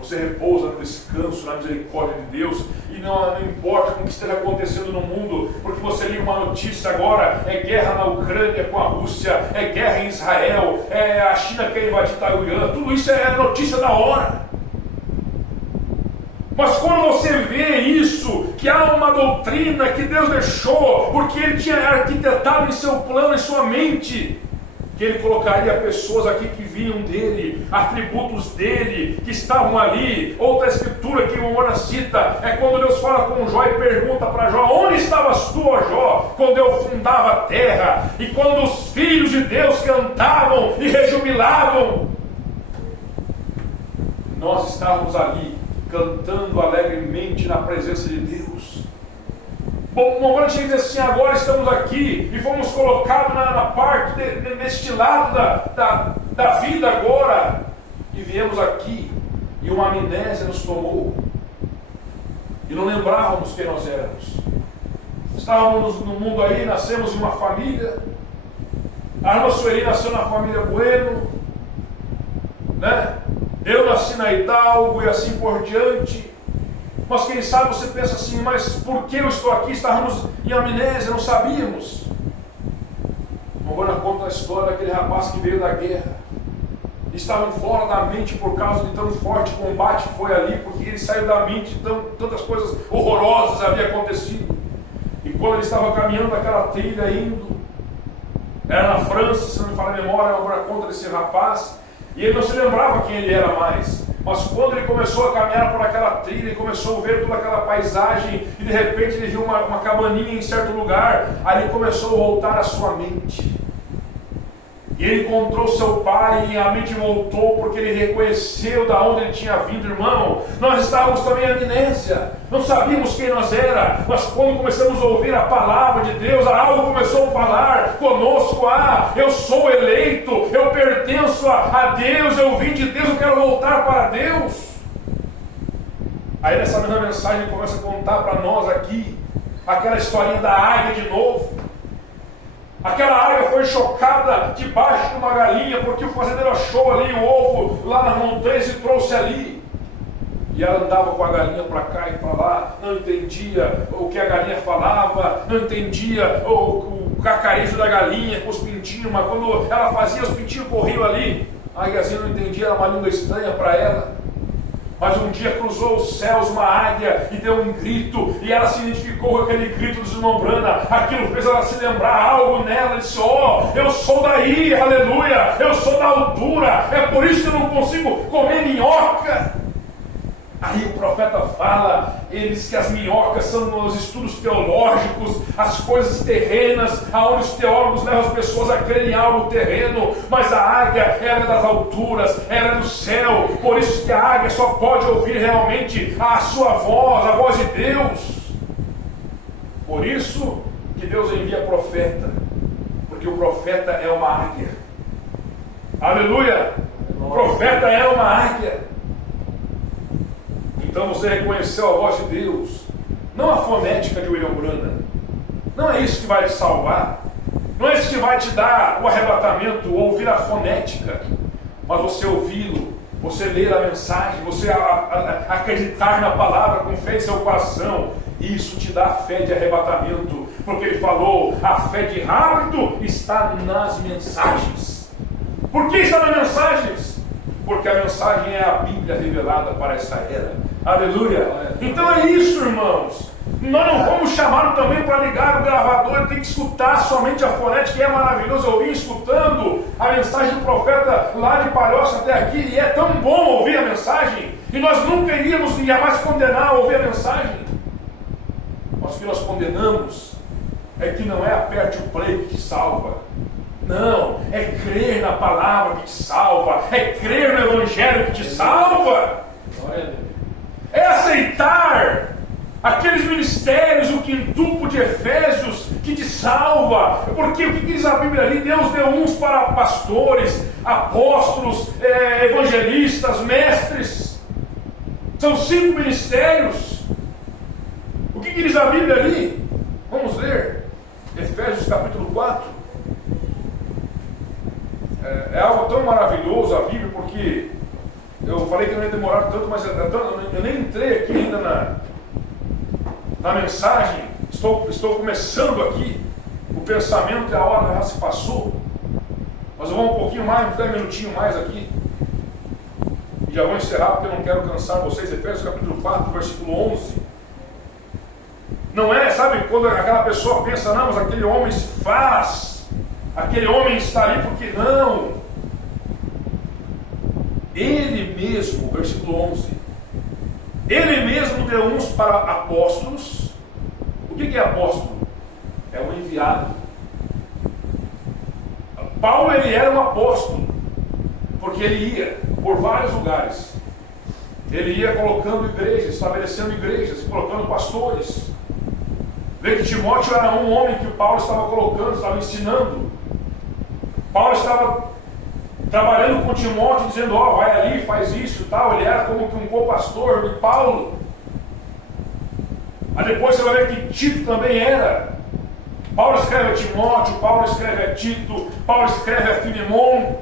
Você repousa no descanso, na misericórdia de Deus. E não importa com o que esteja acontecendo no mundo, porque você liga uma notícia agora, é guerra na Ucrânia com a Rússia, é guerra em Israel, a China quer invadir Taiwan, tudo isso é notícia da hora. Mas quando você vê isso, que há uma doutrina que Deus deixou, porque Ele tinha arquitetado em seu plano, em sua mente, que Ele colocaria pessoas aqui que vinham dEle, atributos dEle, que estavam ali. Outra escritura que o Moura cita, é quando Deus fala com Jó e pergunta para Jó: onde estavas tu, ó Jó, quando eu fundava a terra? E quando os filhos de Deus cantavam e rejubilavam, nós estávamos ali, cantando alegremente na presença de Deus. Bom, o grande diz assim: agora estamos aqui e fomos colocados na parte deste lado da vida agora, e viemos aqui e uma amnésia nos tomou e não lembrávamos quem nós éramos. Estávamos no mundo aí, nascemos em uma família. A irmã Sueli nasceu na família Bueno, né? Eu nasci na Hidalgo e assim por diante. Mas quem sabe você pensa assim: mas por que eu estou aqui? Estávamos em amnésia, não sabíamos. Agora conta a história daquele rapaz que veio da guerra. Estavam fora da mente por causa de tão forte combate que foi ali, porque ele saiu da mente, tantas coisas horrorosas haviam acontecido. E quando ele estava caminhando naquela trilha indo, era na França, se não me falha a memória, agora conta desse rapaz. E ele não se lembrava quem ele era mais. Mas quando ele começou a caminhar por aquela trilha, ele começou a ver toda aquela paisagem, e de repente ele viu uma cabaninha em certo lugar. Aí ele começou a voltar à sua mente. E ele encontrou seu pai, e a mente voltou, porque ele reconheceu de onde ele tinha vindo. Irmão, nós estávamos também em amnésia, não sabíamos quem nós era, mas quando começamos a ouvir a palavra de Deus, algo começou a falar conosco: eu sou eleito, eu pertenço a Deus, eu vim de Deus, eu quero voltar para Deus. Aí nessa mesma mensagem ele começa a contar para nós aqui aquela historinha da águia de novo. Aquela águia foi chocada debaixo de uma galinha, porque o fazendeiro achou ali o ovo lá nas montanhas e trouxe ali. E ela andava com a galinha para cá e para lá, não entendia o que a galinha falava, não entendia o cacarejo da galinha com os pintinhos, mas quando ela fazia, os pintinhos corriam ali. A águiazinha não entendia, era uma língua estranha para ela. Mas um dia cruzou os céus uma águia e deu um grito, e ela se identificou com aquele grito dos irmãos Brana. Aquilo fez ela se lembrar algo nela, e disse: eu sou daí, aleluia, eu sou da altura, é por isso que eu não consigo comer minhoca. Aí o profeta fala, ele diz que as minhocas são os estudos teológicos, as coisas terrenas, aonde os teólogos levam as pessoas a crerem em algo terreno, mas a águia era das alturas, era do céu. Por isso que a águia só pode ouvir realmente a sua voz, a voz de Deus. Por isso que Deus envia profeta, porque o profeta é uma águia. Aleluia! O profeta é uma águia. Então você reconheceu a voz de Deus, não a fonética de William Branham. Não é isso que vai te salvar. Não é isso que vai te dar o arrebatamento, ouvir a fonética, mas você ouvi-lo, você ler a mensagem, você acreditar na palavra com fé em seu coração. Isso te dá a fé de arrebatamento, porque ele falou, a fé de rápido está nas mensagens. Por que está nas mensagens? Porque a mensagem é a Bíblia revelada para essa era. Aleluia! Então é isso, irmãos. Nós não vamos chamar também para ligar o gravador, tem que escutar somente a fonética, que é maravilhoso. Eu vim escutando a mensagem do profeta lá de Palhoça até aqui, e é tão bom ouvir a mensagem, e nós nunca iríamos jamais condenar ouvir a mensagem. Mas o que nós condenamos é que não é aperte o play que te salva. Não, é crer na palavra que te salva, é crer no Evangelho que te salva, é aceitar aqueles ministérios, o quintuple de Efésios que te salva. Porque o que diz a Bíblia ali? Deus deu uns para pastores, apóstolos, evangelistas, mestres. São 5 ministérios. O que diz a Bíblia ali? Vamos ler Efésios capítulo 4. É algo tão maravilhoso a Bíblia, porque eu falei que não ia demorar tanto, mas eu nem entrei aqui ainda na mensagem. Estou começando aqui. O pensamento e a hora já se passou. Mas eu vou um pouquinho mais, uns 10 minutinhos mais aqui. E já vou encerrar, porque eu não quero cansar vocês. Efésios capítulo 4, versículo 11. Não é, sabe, quando aquela pessoa pensa, não, mas aquele homem se faz, aquele homem está ali porque não. Ele mesmo, versículo 11, ele mesmo deu uns para apóstolos. O que é apóstolo? É um enviado. Paulo, ele era um apóstolo, porque ele ia por vários lugares. Ele ia colocando igrejas, estabelecendo igrejas, colocando pastores. Vê que Timóteo era um homem que o Paulo estava colocando, estava ensinando. Paulo estava trabalhando com Timóteo, dizendo, vai ali, faz isso e tal. Ele era como que um co-pastor de Paulo. Aí depois você vai ver que Tito também era. Paulo escreve a Timóteo, Paulo escreve a Tito, Paulo escreve a Filemon.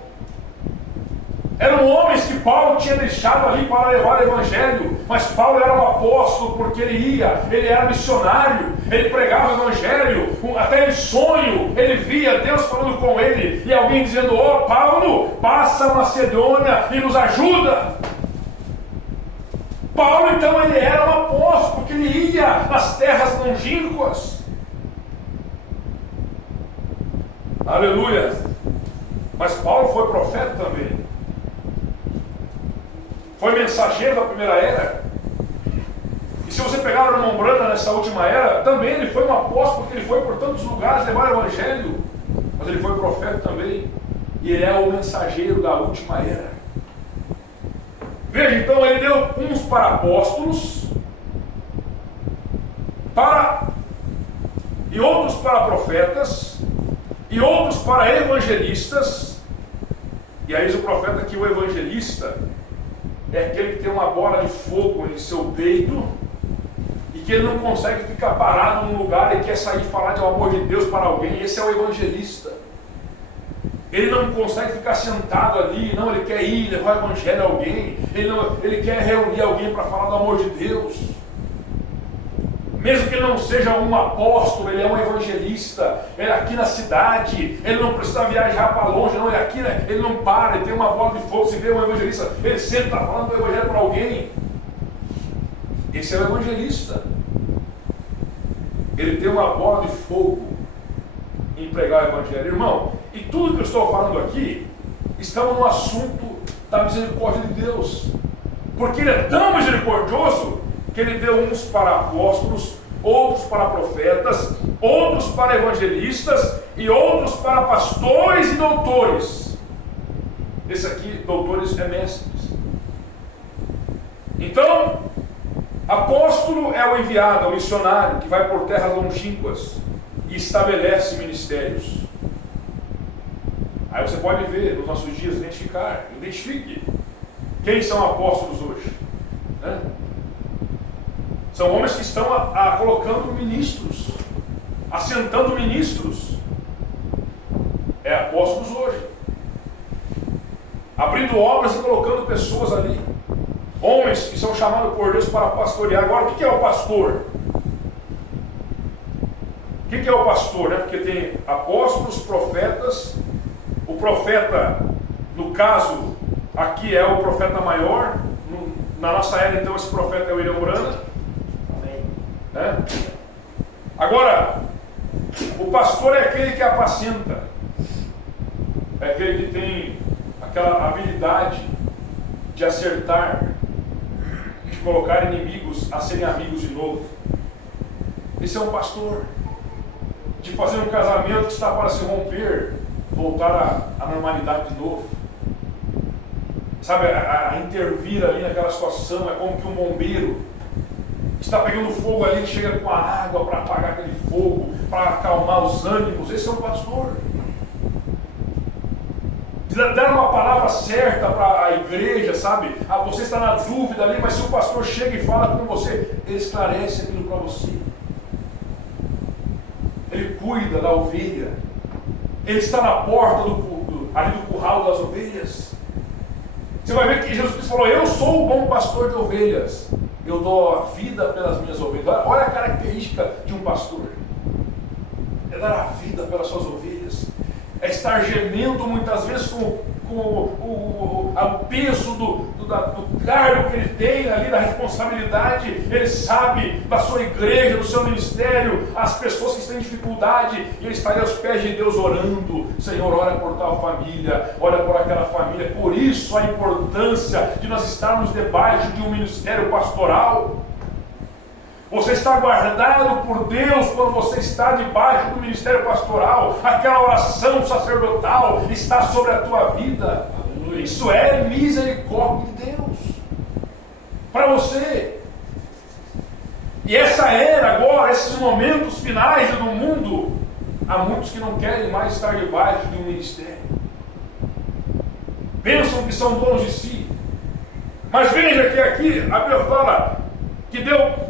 Eram homens que Paulo tinha deixado ali para levar o Evangelho, mas Paulo era um apóstolo porque ele era missionário, ele pregava o Evangelho, até em sonho ele via Deus falando com ele, e alguém dizendo, Paulo, passa a Macedônia e nos ajuda. Paulo então ele era um apóstolo, porque ele ia nas terras longínquas. Aleluia! Mas Paulo foi profeta também. Foi mensageiro da primeira era. E se você pegar o irmão Brana nessa última era, também ele foi um apóstolo, porque ele foi por tantos lugares levar o Evangelho. Mas ele foi profeta também. E ele é o mensageiro da última era. Veja, então, ele deu uns para apóstolos, e outros para profetas, e outros para evangelistas. E aí diz o profeta que o evangelista é aquele que tem uma bola de fogo em seu peito e que ele não consegue ficar parado num lugar e quer sair falar do amor de Deus para alguém. Esse é o evangelista. Ele não consegue ficar sentado ali, não, ele quer ir levar o evangelho a alguém, ele quer reunir alguém para falar do amor de Deus. Mesmo que ele não seja um apóstolo, ele é um evangelista. Ele é aqui na cidade, ele não precisa viajar para longe, não, ele é aqui, né? Ele não para, ele tem uma bola de fogo. Se vê um evangelista, ele sempre está falando do evangelho para alguém. Esse é o evangelista. Ele tem uma bola de fogo em pregar o evangelho. Irmão, e tudo que eu estou falando aqui, estamos no assunto da misericórdia de Deus. Porque ele é tão misericordioso que ele deu uns para apóstolos, outros para profetas, outros para evangelistas e outros para pastores e doutores. Esse aqui, doutores, é mestres. Então, apóstolo é o enviado, é o missionário que vai por terras longínquas e estabelece ministérios. Aí você pode ver nos nossos dias, identifique quem são apóstolos hoje, né? São homens que estão colocando ministros, assentando ministros. é apóstolos hoje. Abrindo obras e colocando pessoas ali. Homens que são chamados por Deus para pastorear. Agora, o que é o pastor? O que é o pastor? Né? Porque tem apóstolos, profetas. O profeta, no caso, aqui é o profeta maior. Na nossa era, então, esse profeta é o William Branham. Né? Agora, o pastor é aquele que apacenta. É aquele que tem aquela habilidade de acertar, de colocar inimigos a serem amigos de novo. Esse é um pastor. De fazer um casamento que está para se romper, voltar à normalidade de novo. Sabe, a intervir ali naquela situação. É como que um bombeiro está pegando fogo ali, que chega com a água para apagar aquele fogo, para acalmar os ânimos. Esse é um pastor. Dar uma palavra certa para a igreja, sabe? Você está na dúvida ali, mas se o pastor chega e fala com você, ele esclarece aquilo para você. Ele cuida da ovelha. Ele está na porta ali do curral das ovelhas. Você vai ver que Jesus Cristo falou: eu sou o bom pastor de ovelhas. Eu dou a vida pelas minhas ovelhas. Olha a característica de um pastor. É dar a vida pelas suas ovelhas. É estar gemendo muitas vezes com o peso do cargo que ele tem ali, da responsabilidade. Ele sabe da sua igreja, do seu ministério, as pessoas que estão em dificuldade, e ele está ali aos pés de Deus orando: Senhor, ora por tal família, ora por aquela família. Por isso a importância de nós estarmos debaixo de um ministério pastoral. Você está guardado por Deus quando você está debaixo do ministério pastoral. Aquela oração sacerdotal está sobre a tua vida. Isso é misericórdia de Deus para você. E essa era agora, esses momentos finais do mundo, há muitos que não querem mais estar debaixo de um ministério. Pensam que são donos de si. Mas veja que aqui a Bíblia fala que deu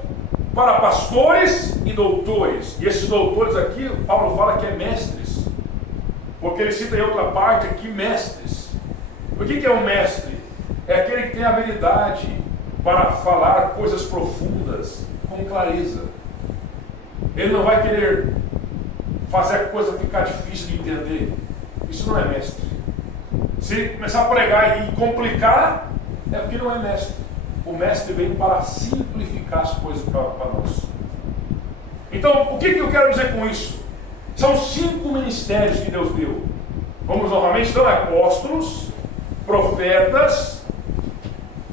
para pastores e doutores. E esses doutores aqui, Paulo fala que é mestres. Porque ele cita em outra parte aqui mestres. O que é um mestre? É aquele que tem habilidade para falar coisas profundas com clareza. Ele não vai querer fazer a coisa ficar difícil de entender. Isso não é mestre. Se começar a pregar e complicar, é porque não é mestre. O mestre vem para simplificar as coisas para nós. Então, o que eu quero dizer com isso? São 5 ministérios que Deus deu. Vamos novamente, então: apóstolos, profetas,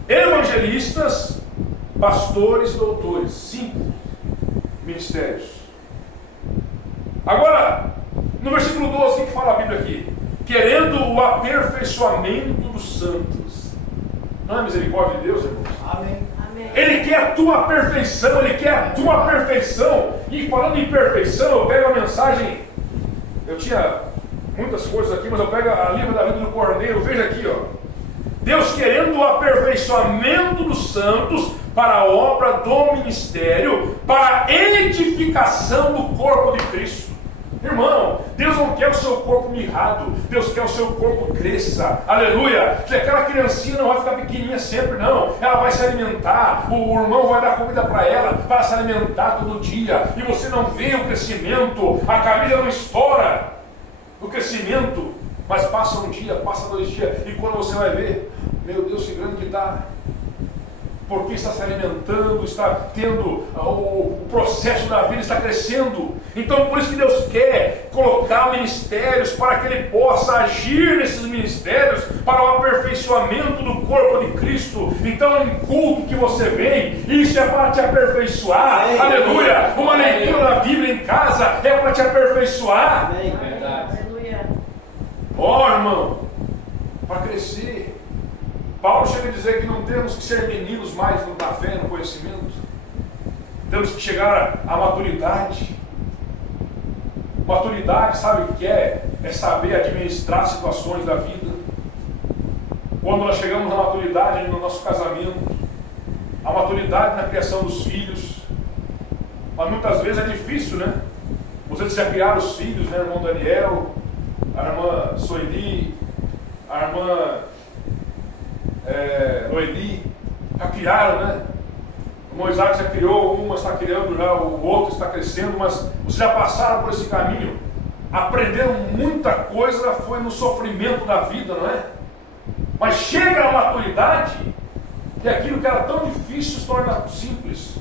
evangelistas, pastores, doutores. 5 ministérios. Agora, no versículo 12, o que fala a Bíblia aqui? Querendo o aperfeiçoamento dos santos. Não é misericórdia de Deus, irmãos? Amém. Ele quer a tua perfeição, ele quer a tua perfeição. E falando em perfeição, eu pego a mensagem. Eu tinha muitas coisas aqui, mas eu pego a livro da vida do Cordeiro. Veja aqui, ó. Deus querendo o aperfeiçoamento dos santos para a obra do ministério, para a edificação do corpo de Cristo. Irmão, Deus não quer o seu corpo mirrado, Deus quer o seu corpo cresça, aleluia. Que aquela criancinha não vai ficar pequenininha sempre, não. Ela vai se alimentar, o irmão vai dar comida para ela, para se alimentar todo dia, e você não vê o crescimento, a camisa não estoura o crescimento, mas passa um dia, passa 2 dias, e quando você vai ver, meu Deus, que grande que está. Porque está se alimentando, está tendo o processo da vida, está crescendo. Então, por isso que Deus quer colocar ministérios para que Ele possa agir nesses ministérios para o aperfeiçoamento do corpo de Cristo. Então, um culto que você vem, isso é para te aperfeiçoar. Amém. Aleluia! Uma leitura da Bíblia em casa é para te aperfeiçoar. Amém. Verdade. Aleluia! Ó, irmão, para crescer. Paulo chega a dizer que não temos que ser meninos mais na fé, no conhecimento. Temos que chegar à maturidade. Maturidade, sabe o que é? É saber administrar situações da vida. Quando nós chegamos à maturidade no nosso casamento, a maturidade na criação dos filhos. Mas muitas vezes é difícil, né? Vocês já criaram os filhos, né, irmão Daniel? a irmã Sueli, a irmã Noeli, já criaram, né? O irmão Isaac já criou, uma está criando, já o outro está crescendo, mas vocês já passaram por esse caminho, aprenderam muita coisa, foi no sofrimento da vida, não é? Mas chega a maturidade, e aquilo que era tão difícil se torna simples.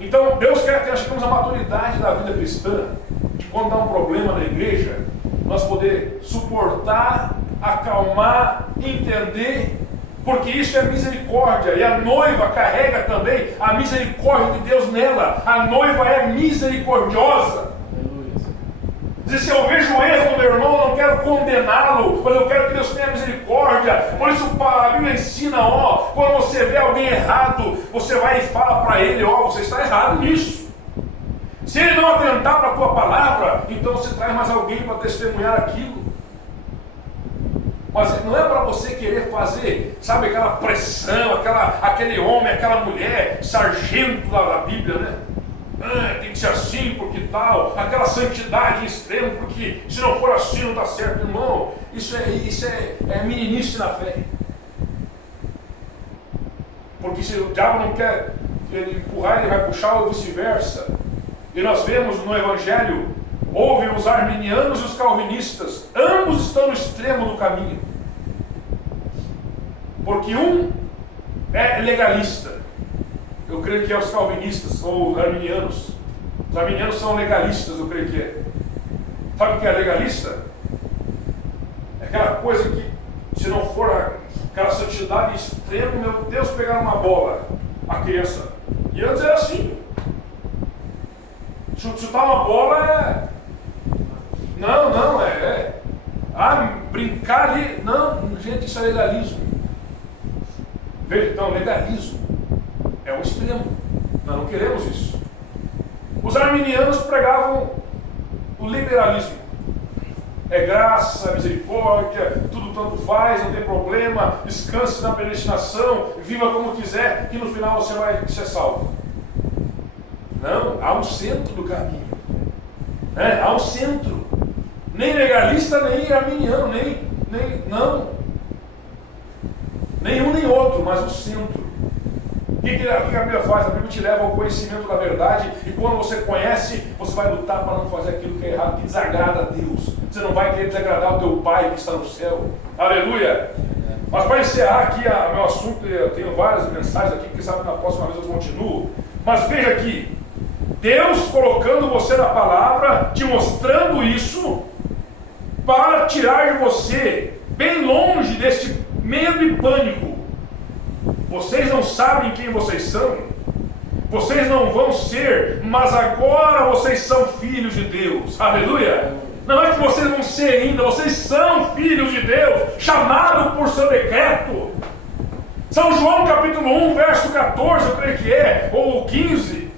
Então Deus quer que nós cheguemos à maturidade da vida cristã, de quando dá um problema na igreja, nós poder suportar, acalmar, entender, porque isso é misericórdia, e a noiva carrega também a misericórdia de Deus nela. A noiva é misericordiosa. Se eu vejo o erro do meu irmão, eu não quero condená-lo, mas eu quero que Deus tenha misericórdia. Por isso a Bíblia ensina, quando você vê alguém errado, você vai e fala para ele, você está errado nisso. Se ele não atentar para a tua palavra, então você traz mais alguém para testemunhar aquilo. Mas não é para você querer fazer, sabe, aquela pressão, aquele homem, aquela mulher, sargento da Bíblia, né? Tem que ser assim, porque tal, aquela santidade extrema, porque se não for assim não dá certo, irmão. Isso é meninice na fé. Porque se o diabo não quer ele empurrar, ele vai puxar ou vice-versa. E nós vemos no Evangelho, houve os arminianos e os calvinistas, ambos estão no extremo do caminho. Porque um é legalista. Eu creio que é os calvinistas ou os arminianos. Os arminianos são legalistas, eu creio que é. Sabe o que é legalista? É aquela coisa que, se não for aquela santidade extrema, meu Deus, pegar uma bola, a criança. E antes era assim. Chutar uma bola brincar ali. Não, gente, isso é legalismo. Veja, então, legalismo é um extremo. Nós não queremos isso. Os arminianos pregavam o liberalismo. É graça, misericórdia, tudo tanto faz, não tem problema, descanse na predestinação, viva como quiser, que no final você vai ser salvo. Não, há um centro do caminho. Há um centro. Nem legalista, nem arminiano, não. Nenhum nem outro, mas o centro. O que a Bíblia faz? A Bíblia te leva ao conhecimento da verdade, e quando você conhece, você vai lutar para não fazer aquilo que é errado, que desagrada a Deus. Você não vai querer desagradar o teu Pai que está no céu. Aleluia! Mas para encerrar aqui o meu assunto, eu tenho várias mensagens aqui, quem sabe na próxima vez eu continuo. Mas veja aqui, Deus colocando você na palavra, te mostrando isso, para tirar de você, bem longe deste medo e pânico. Vocês não sabem quem vocês são, vocês não vão ser, mas agora vocês são filhos de Deus. Aleluia! Não é que vocês vão ser ainda, vocês são filhos de Deus, chamados por seu decreto. São João capítulo 1, verso 14, eu creio que é, ou 15.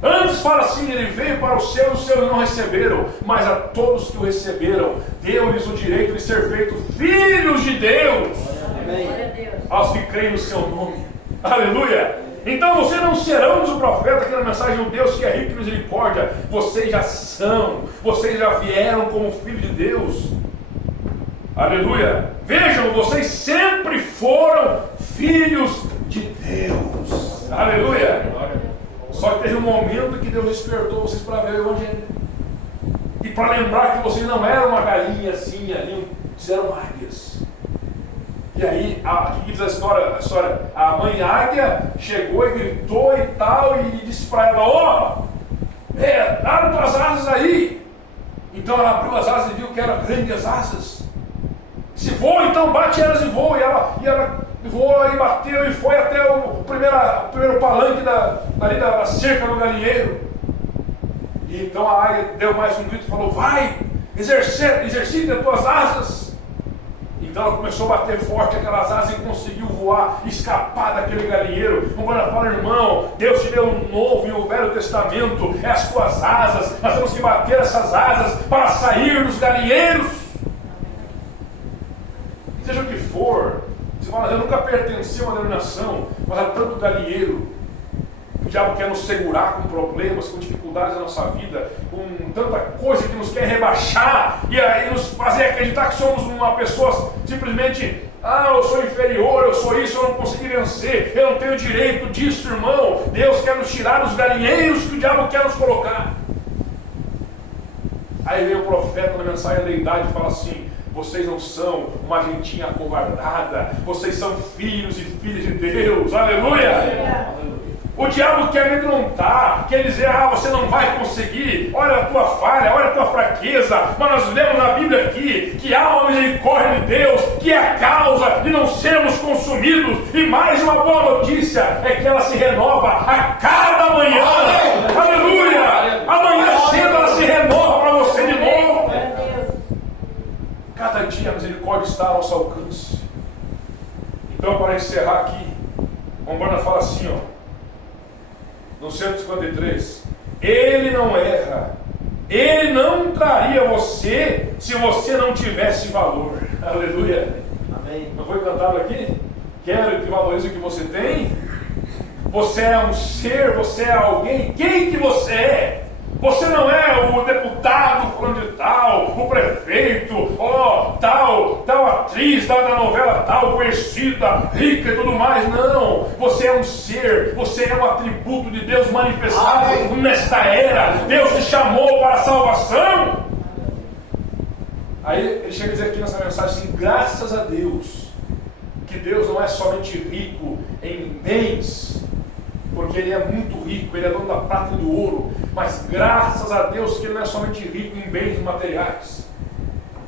Antes fala assim, ele veio para os seus não receberam, mas a todos que o receberam, deu-lhes o direito de ser feitos filhos de Deus. Amém. Aos que creem no seu nome. Aleluia! Então vocês não serão, diz o profeta aqui na mensagem, um Deus que é rico em misericórdia. Vocês já são, vocês já vieram como filhos de Deus. Aleluia! Vejam, vocês sempre foram filhos de Deus. Aleluia! Só que teve um momento que Deus despertou vocês para ver o Evangelho. E para lembrar que vocês não eram uma galinha assim, ali, vocês eram águias. E aí, aqui diz a história, a mãe águia chegou e gritou e tal, e disse para ela, abre tuas asas aí. Então ela abriu as asas e viu que eram grandes asas. Se voa, então bate elas e voa. E ela voou e bateu e foi até o primeiro palanque da cerca do galinheiro. E então a águia deu mais um grito e falou, vai, exercite as tuas asas. Então ela começou a bater forte aquelas asas e conseguiu voar, escapar daquele galinheiro. Como ela fala, irmão, Deus te deu um novo e o Velho Testamento, é as tuas asas, nós temos que bater essas asas para sair dos galinheiros. Seja o que for, você fala, eu nunca pertenci a uma denominação, mas há tanto galinheiro. O diabo quer nos segurar com problemas, com dificuldades da nossa vida, com tanta coisa que nos quer rebaixar e aí nos fazer acreditar que somos uma pessoa simplesmente, eu sou inferior, eu sou isso, eu não consegui vencer, eu não tenho direito disso, irmão. Deus quer nos tirar dos galinheiros que o diabo quer nos colocar. Aí vem o profeta na mensagem da idade e fala assim: vocês não são uma gentinha acovardada, vocês são filhos e filhas de Deus, aleluia! O diabo quer amedrontar, quer dizer, você não vai conseguir, olha a tua falha, olha a tua fraqueza, mas nós lemos na Bíblia aqui, que há uma misericórdia de Deus, que é a causa de não sermos consumidos, e mais uma boa notícia, é que ela se renova a cada manhã, aleluia! Amanhã cedo ela se renova para você de novo. Cada dia a misericórdia está ao nosso alcance. Então, para encerrar aqui, Umbanda fala assim, no 153, ele não erra, ele não traria você se você não tivesse valor. Aleluia. Amém. Não foi cantado aqui? Quero que valorize o que você tem. Você é um ser, você é alguém. Quem que você é? Você não é o deputado fulano de tal, o prefeito, tal atriz da novela tal, conhecida, rica e tudo mais. Não, você é um ser, você é um atributo de Deus manifestado nesta era. Deus te chamou para a salvação. Aí ele chega a dizer aqui nessa mensagem assim: graças a Deus, que Deus não é somente rico em bens, porque Ele é muito rico, Ele é dono da prata e do ouro, mas graças a Deus que Ele não é somente rico em bens materiais,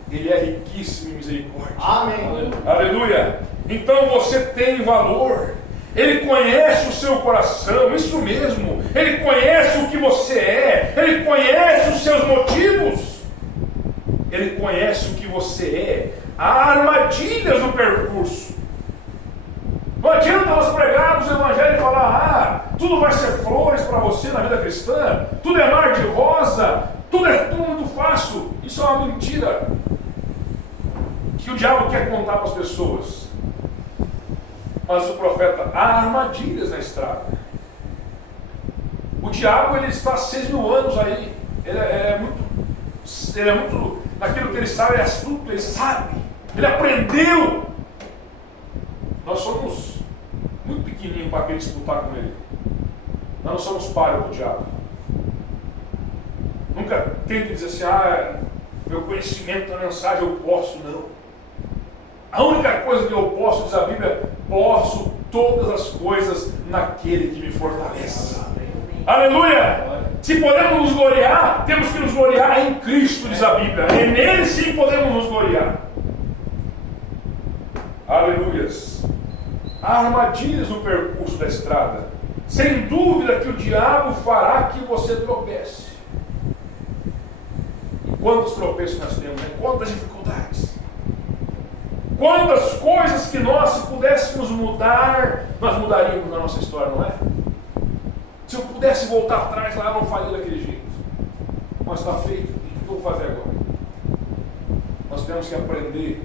Ele é riquíssimo em misericórdia. Amém. Aleluia. Então você tem valor. Ele conhece o seu coração, isso mesmo. Ele conhece o que você é, Ele conhece os seus motivos, Ele conhece o que você é. Há armadilhas no percurso. Não adianta nós pregarmos o Evangelho e falar: tudo vai ser flores para você na vida cristã, tudo é mar de rosa, tudo muito fácil. Isso é uma mentira que o diabo quer contar para as pessoas. Mas o profeta: há armadilhas na estrada. O diabo, ele está há 6.000 anos aí. Ele é muito naquilo que ele sabe, é astuto, ele sabe, ele aprendeu. Nós somos muito pequenininhos para querer disputar com ele. Nós não somos páreo do diabo. Nunca tente dizer assim: meu conhecimento da mensagem eu posso. Não. A única coisa que eu posso, diz a Bíblia: posso todas as coisas naquele que me fortalece. Aleluia! Se podemos nos gloriar, temos que nos gloriar em Cristo, diz a Bíblia. E nele sim podemos nos gloriar. Aleluias! Há armadilhas no percurso da estrada. Sem dúvida que o diabo fará que você tropece. E quantos tropeços nós temos, né? Quantas dificuldades. Quantas coisas que nós, se pudéssemos mudar, nós mudaríamos na nossa história, não é? Se eu pudesse voltar atrás lá, eu não faria daquele jeito. Mas está feito. O que eu vou fazer agora? Nós temos que aprender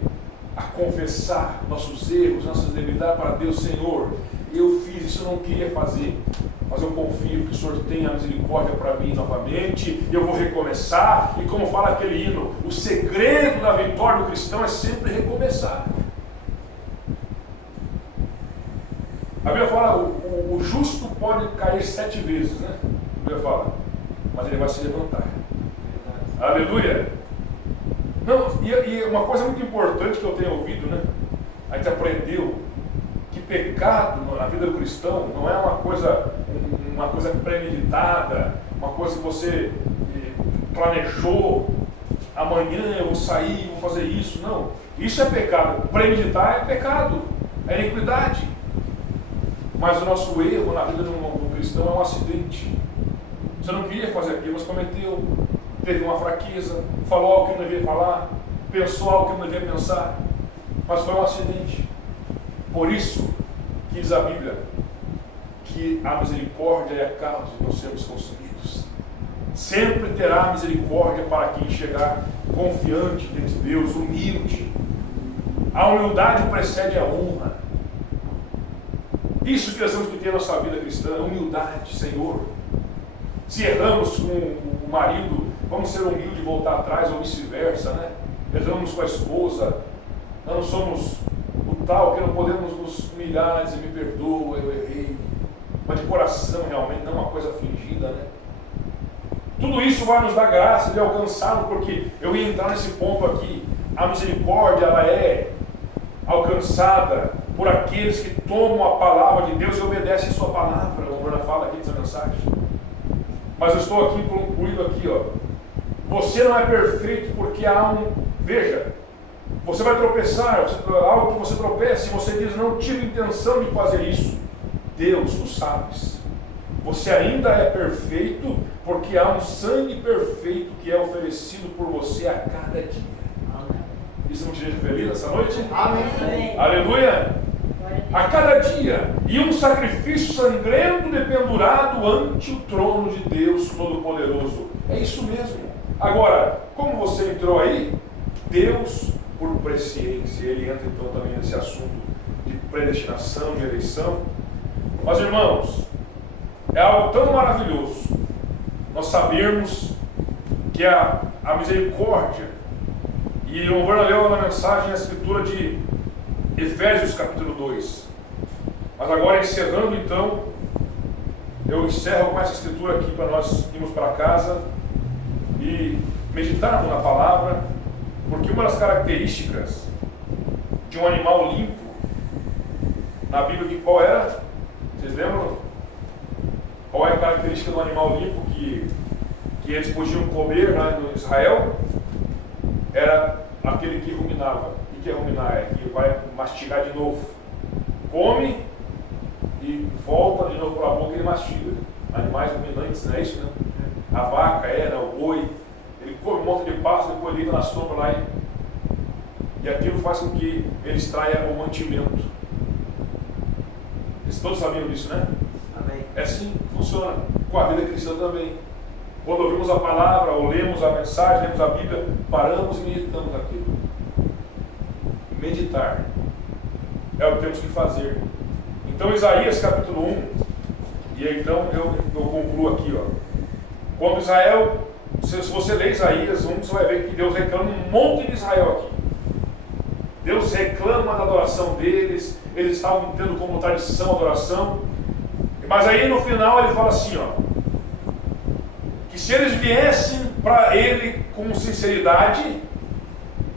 a confessar nossos erros, nossas debilidades para Deus. Senhor, eu fiz isso, eu não queria fazer, mas eu confio que o Senhor tem a misericórdia para mim novamente, eu vou recomeçar. E como fala aquele hino, o segredo da vitória do cristão é sempre recomeçar. A Bíblia fala: o justo pode cair 7 vezes, né? A Bíblia fala, mas ele vai se levantar. Aleluia! Não, e uma coisa muito importante que eu tenho ouvido, né? A gente aprendeu que pecado na vida do cristão não é uma coisa premeditada, uma coisa que você planejou. Amanhã eu vou sair, vou fazer isso. Não, isso é pecado. Premeditar é pecado, é iniquidade. Mas o nosso erro na vida do cristão é um acidente. Você não queria fazer aquilo, mas cometeu. Teve uma fraqueza, falou algo que não devia falar, pensou algo que não devia pensar, mas foi um acidente. Por isso que diz a Bíblia que a misericórdia é a causa de não sermos consumidos. Sempre terá misericórdia para quem chegar confiante diante de Deus, humilde. A humildade precede a honra. Isso que nós temos que ter na nossa vida cristã, humildade, Senhor. Se erramos com o marido, vamos ser humildes e voltar atrás, ou vice-versa, né? Erramos com a esposa, nós não somos o tal que não podemos nos humilhar e dizer, me perdoa, eu errei. Mas de coração realmente, não uma coisa fingida, né? Tudo isso vai nos dar graça de alcançá-lo, porque eu ia entrar nesse ponto aqui. A misericórdia, ela é alcançada por aqueles que tomam a palavra de Deus e obedecem a sua palavra. O Bruno fala aqui nessa mensagem. Mas eu estou aqui concluindo aqui, ó. Você não é perfeito porque há um... Veja, você vai tropeçar, algo que você tropeça, e você diz, não tive intenção de fazer isso. Deus, tu sabes. Você ainda é perfeito porque há um sangue perfeito que é oferecido por você a cada dia. Isso não te deixa feliz essa noite? Amém. Aleluia! A cada dia, e um sacrifício sangrento dependurado ante o trono de Deus Todo-Poderoso. É isso mesmo. Agora, como você entrou aí, Deus, por presciência, ele entra então também nesse assunto de predestinação, de eleição. Mas irmãos, é algo tão maravilhoso nós sabermos que a misericórdia, e o Bruno leu na mensagem a escritura de Efésios capítulo 2. Mas agora, encerrando então, eu encerro com essa escritura aqui para nós irmos para casa e meditarmos na palavra, porque uma das características de um animal limpo na Bíblia, qual era? Vocês lembram? Qual é a característica do animal limpo que eles podiam comer lá no Israel? Era aquele que ruminava. O que é ruminar? É que vai mastigar de novo. Come e volta de novo para a boca e ele mastiga. Animais ruminantes, não é isso? Né? A vaca, o boi, ele come um monte de pasto, depois deita na sombra lá e aquilo faz com que ele extraia o mantimento. Vocês todos sabiam disso, né? Amém. É assim que funciona com a vida cristã também. Quando ouvimos a palavra, ou lemos a mensagem, lemos a Bíblia, paramos e meditamos aquilo. Meditar é o que temos que fazer. Então, Isaías capítulo 1, e aí, então eu concluo aqui, ó. Quando Israel, se você ler Isaías 1, você vai ver que Deus reclama um monte de Israel aqui. Deus reclama da adoração deles, eles estavam tendo como tradição a adoração, mas aí no final ele fala assim, ó, que se eles viessem para ele com sinceridade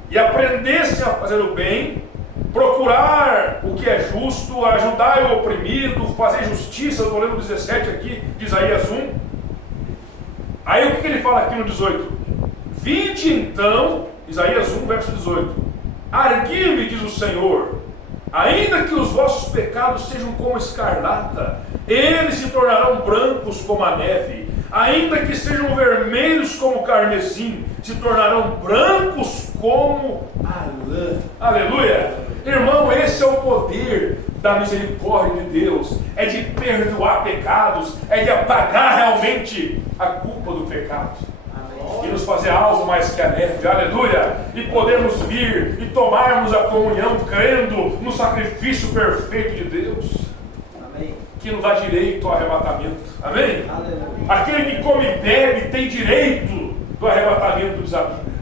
e aprendessem a fazer o bem, procurar o que é justo, ajudar o oprimido, fazer justiça, eu estou lendo 17 aqui de Isaías 1. Aí o que ele fala aqui no 18? Vinde então, Isaías 1, verso 18: Argui-me, diz o Senhor, ainda que os vossos pecados sejam como escarlata, eles se tornarão brancos como a neve. Ainda que sejam vermelhos como carmesim, se tornarão brancos como a lã. Aleluia! Irmão, esse é o poder da misericórdia de Deus. É de perdoar pecados, é de apagar realmente a culpa do pecado. Amém. E nos fazer algo mais que a neve. Aleluia! E podermos vir e tomarmos a comunhão crendo no sacrifício perfeito de Deus. Amém. Que nos dá direito ao arrebatamento. Amém? Aleluia. Aquele que come e bebe tem direito do arrebatamento, diz a Bíblia.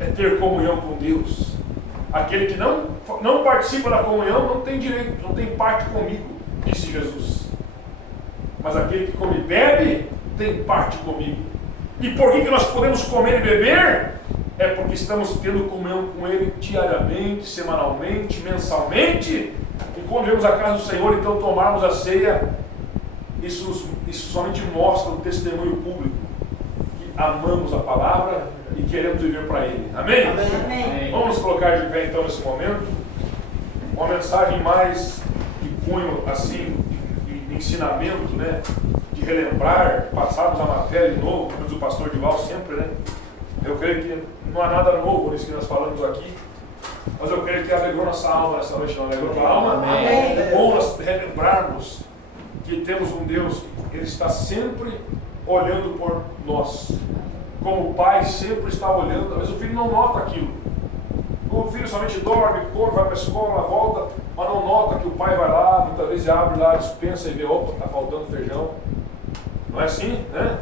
É ter comunhão com Deus. Aquele que não participa da comunhão não tem direito, não tem parte comigo, disse Jesus. Mas aquele que come e bebe tem parte comigo. E por que nós podemos comer e beber? É porque estamos tendo comunhão com Ele diariamente, semanalmente, mensalmente. E quando vemos a casa do Senhor, então tomarmos a ceia, isso somente mostra o testemunho público que amamos a palavra e queremos viver para Ele. Amém? Amém? Vamos nos colocar de pé então nesse momento. Uma mensagem mais de cunho assim, de ensinamento, né? De relembrar, passarmos a matéria de novo, como diz o pastor Dival sempre, né? Eu creio que não há nada novo nisso que nós falamos aqui, mas eu creio que alegrou nossa alma nessa noite, não alegrou tua alma? Amém. É bom nós relembrarmos que temos um Deus que Ele está sempre olhando por nós. Como o pai sempre está olhando, às vezes o filho não nota aquilo. O filho somente dorme, come, vai para a escola, volta, mas não nota que o pai vai lá, muitas vezes abre lá a despensa e vê, opa, está faltando feijão. Não é assim, né?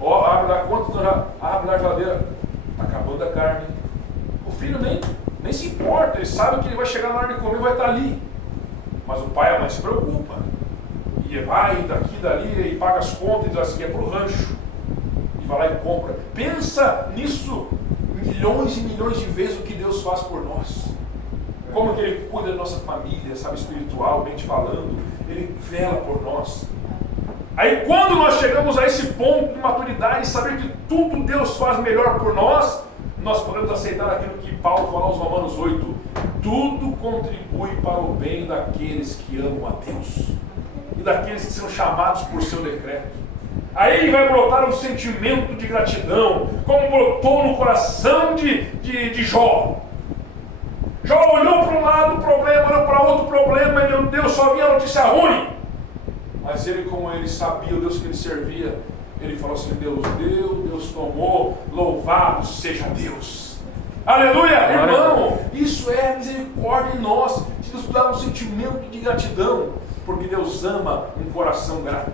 Ou abre lá, abre na geladeira, está acabando a carne. O filho nem se importa, ele sabe que ele vai chegar na hora de comer e vai estar ali. Mas o pai e a mãe se preocupam. E vai daqui, dali, e paga as contas e diz assim, é para o rancho. E vai lá e compra. Pensa nisso milhões e milhões de vezes o que Deus faz por nós. Como que Ele cuida da nossa família, sabe, espiritualmente falando. Ele vela por nós. Aí quando nós chegamos a esse ponto de maturidade e saber que tudo Deus faz melhor por nós, nós podemos aceitar aquilo que Paulo fala aos Romanos 8. Tudo contribui para o bem daqueles que amam a Deus e daqueles que são chamados por seu decreto. Aí ele vai brotar um sentimento de gratidão, como brotou no coração de Jó. Jó olhou para um lado o problema, olhou para outro problema, e meu Deus, só vinha notícia ruim. Mas ele, como ele sabia o Deus que ele servia, ele falou assim, Deus deu, Deus tomou, louvado seja Deus. Aleluia, irmão, isso é misericórdia em nós, se nos dá um sentimento de gratidão, porque Deus ama um coração grato.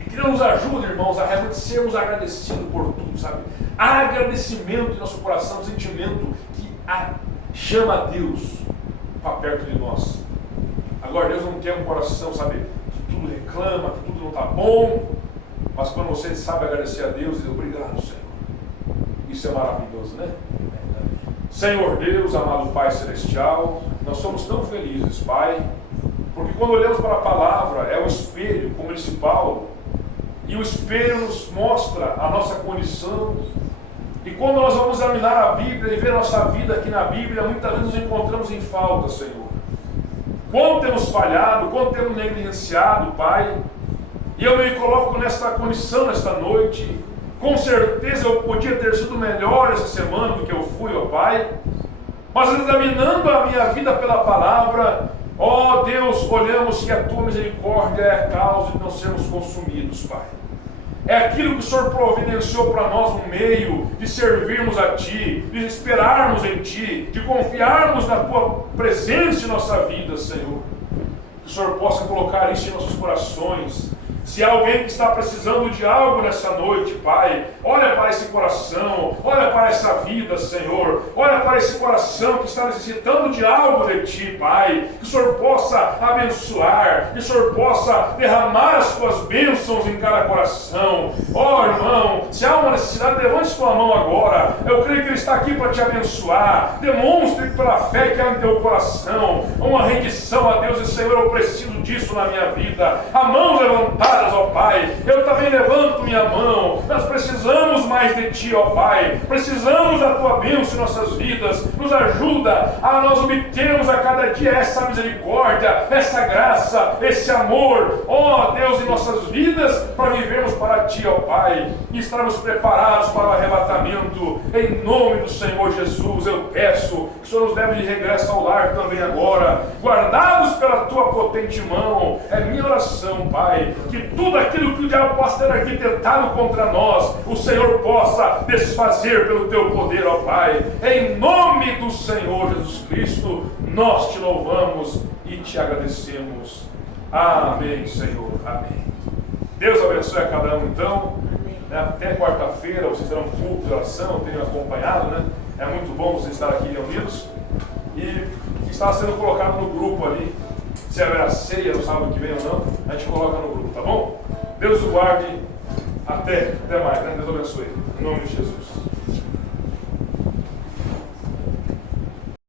E que Deus nos ajude, irmãos, a realmente sermos agradecidos por tudo, sabe? Agradecimento em nosso coração, um sentimento que chama a Deus para perto de nós. Agora, Deus não quer um coração, sabe, que tudo reclama, que tudo não está bom, mas quando você sabe agradecer a Deus, diz, obrigado, Senhor. Isso é maravilhoso, né? Senhor Deus, amado Pai Celestial, nós somos tão felizes, Pai, porque quando olhamos para a palavra, é o espelho, como disse Paulo, e o espelho nos mostra a nossa condição. E quando nós vamos examinar a Bíblia e ver a nossa vida aqui na Bíblia, muitas vezes nos encontramos em falta, Senhor. Quanto temos falhado, quanto temos negligenciado, Pai. E eu me coloco nesta condição nesta noite. Com certeza eu podia ter sido melhor essa semana do que eu fui, ó Pai. Mas examinando a minha vida pela palavra, ó Deus, olhamos que a Tua misericórdia é a causa de não sermos consumidos, Pai. É aquilo que o Senhor providenciou para nós um meio de servirmos a Ti, de esperarmos em Ti, de confiarmos na Tua presença em nossa vida, Senhor. Que o Senhor possa colocar isso em nossos corações. Se há alguém que está precisando de algo nessa noite, Pai, olha para esse coração, olha para essa vida, Senhor, olha para esse coração que está necessitando de algo de Ti, Pai, que o Senhor possa abençoar, que o Senhor possa derramar as Tuas bênçãos em cada coração. Ó irmão, se há uma necessidade, levante sua mão agora, eu creio que Ele está aqui para te abençoar. Demonstre pela fé que há em teu coração uma rendição a Deus, e Senhor, eu preciso disso na minha vida. A mão levantada, ó Pai, eu também levanto minha mão. Nós precisamos mais de Ti, ó Pai, precisamos da Tua bênção em nossas vidas. Nos ajuda a nós obtermos a cada dia essa misericórdia, essa graça, esse amor, ó Deus, em nossas vidas, para vivermos para Ti, ó Pai, e estarmos preparados para o arrebatamento. Em nome do Senhor Jesus, eu peço que o Senhor nos leve de regresso ao lar também agora, guardados pela Tua potente mão. É minha oração, Pai, que tudo aquilo que o diabo possa ter arquitetado contra nós, o Senhor possa desfazer pelo Teu poder, ó Pai. Em nome do Senhor Jesus Cristo, nós Te louvamos e Te agradecemos. Amém, Senhor. Amém. Deus abençoe a cada um, então. Até quarta-feira vocês terão culto de oração, tenho acompanhado, né? É muito bom vocês estarem aqui reunidos. E está sendo colocado no grupo ali. Se haverá ceia no sábado que vem ou não, a gente coloca no grupo, tá bom? Deus o guarde. Até mais, né? Deus abençoe. Em nome de Jesus.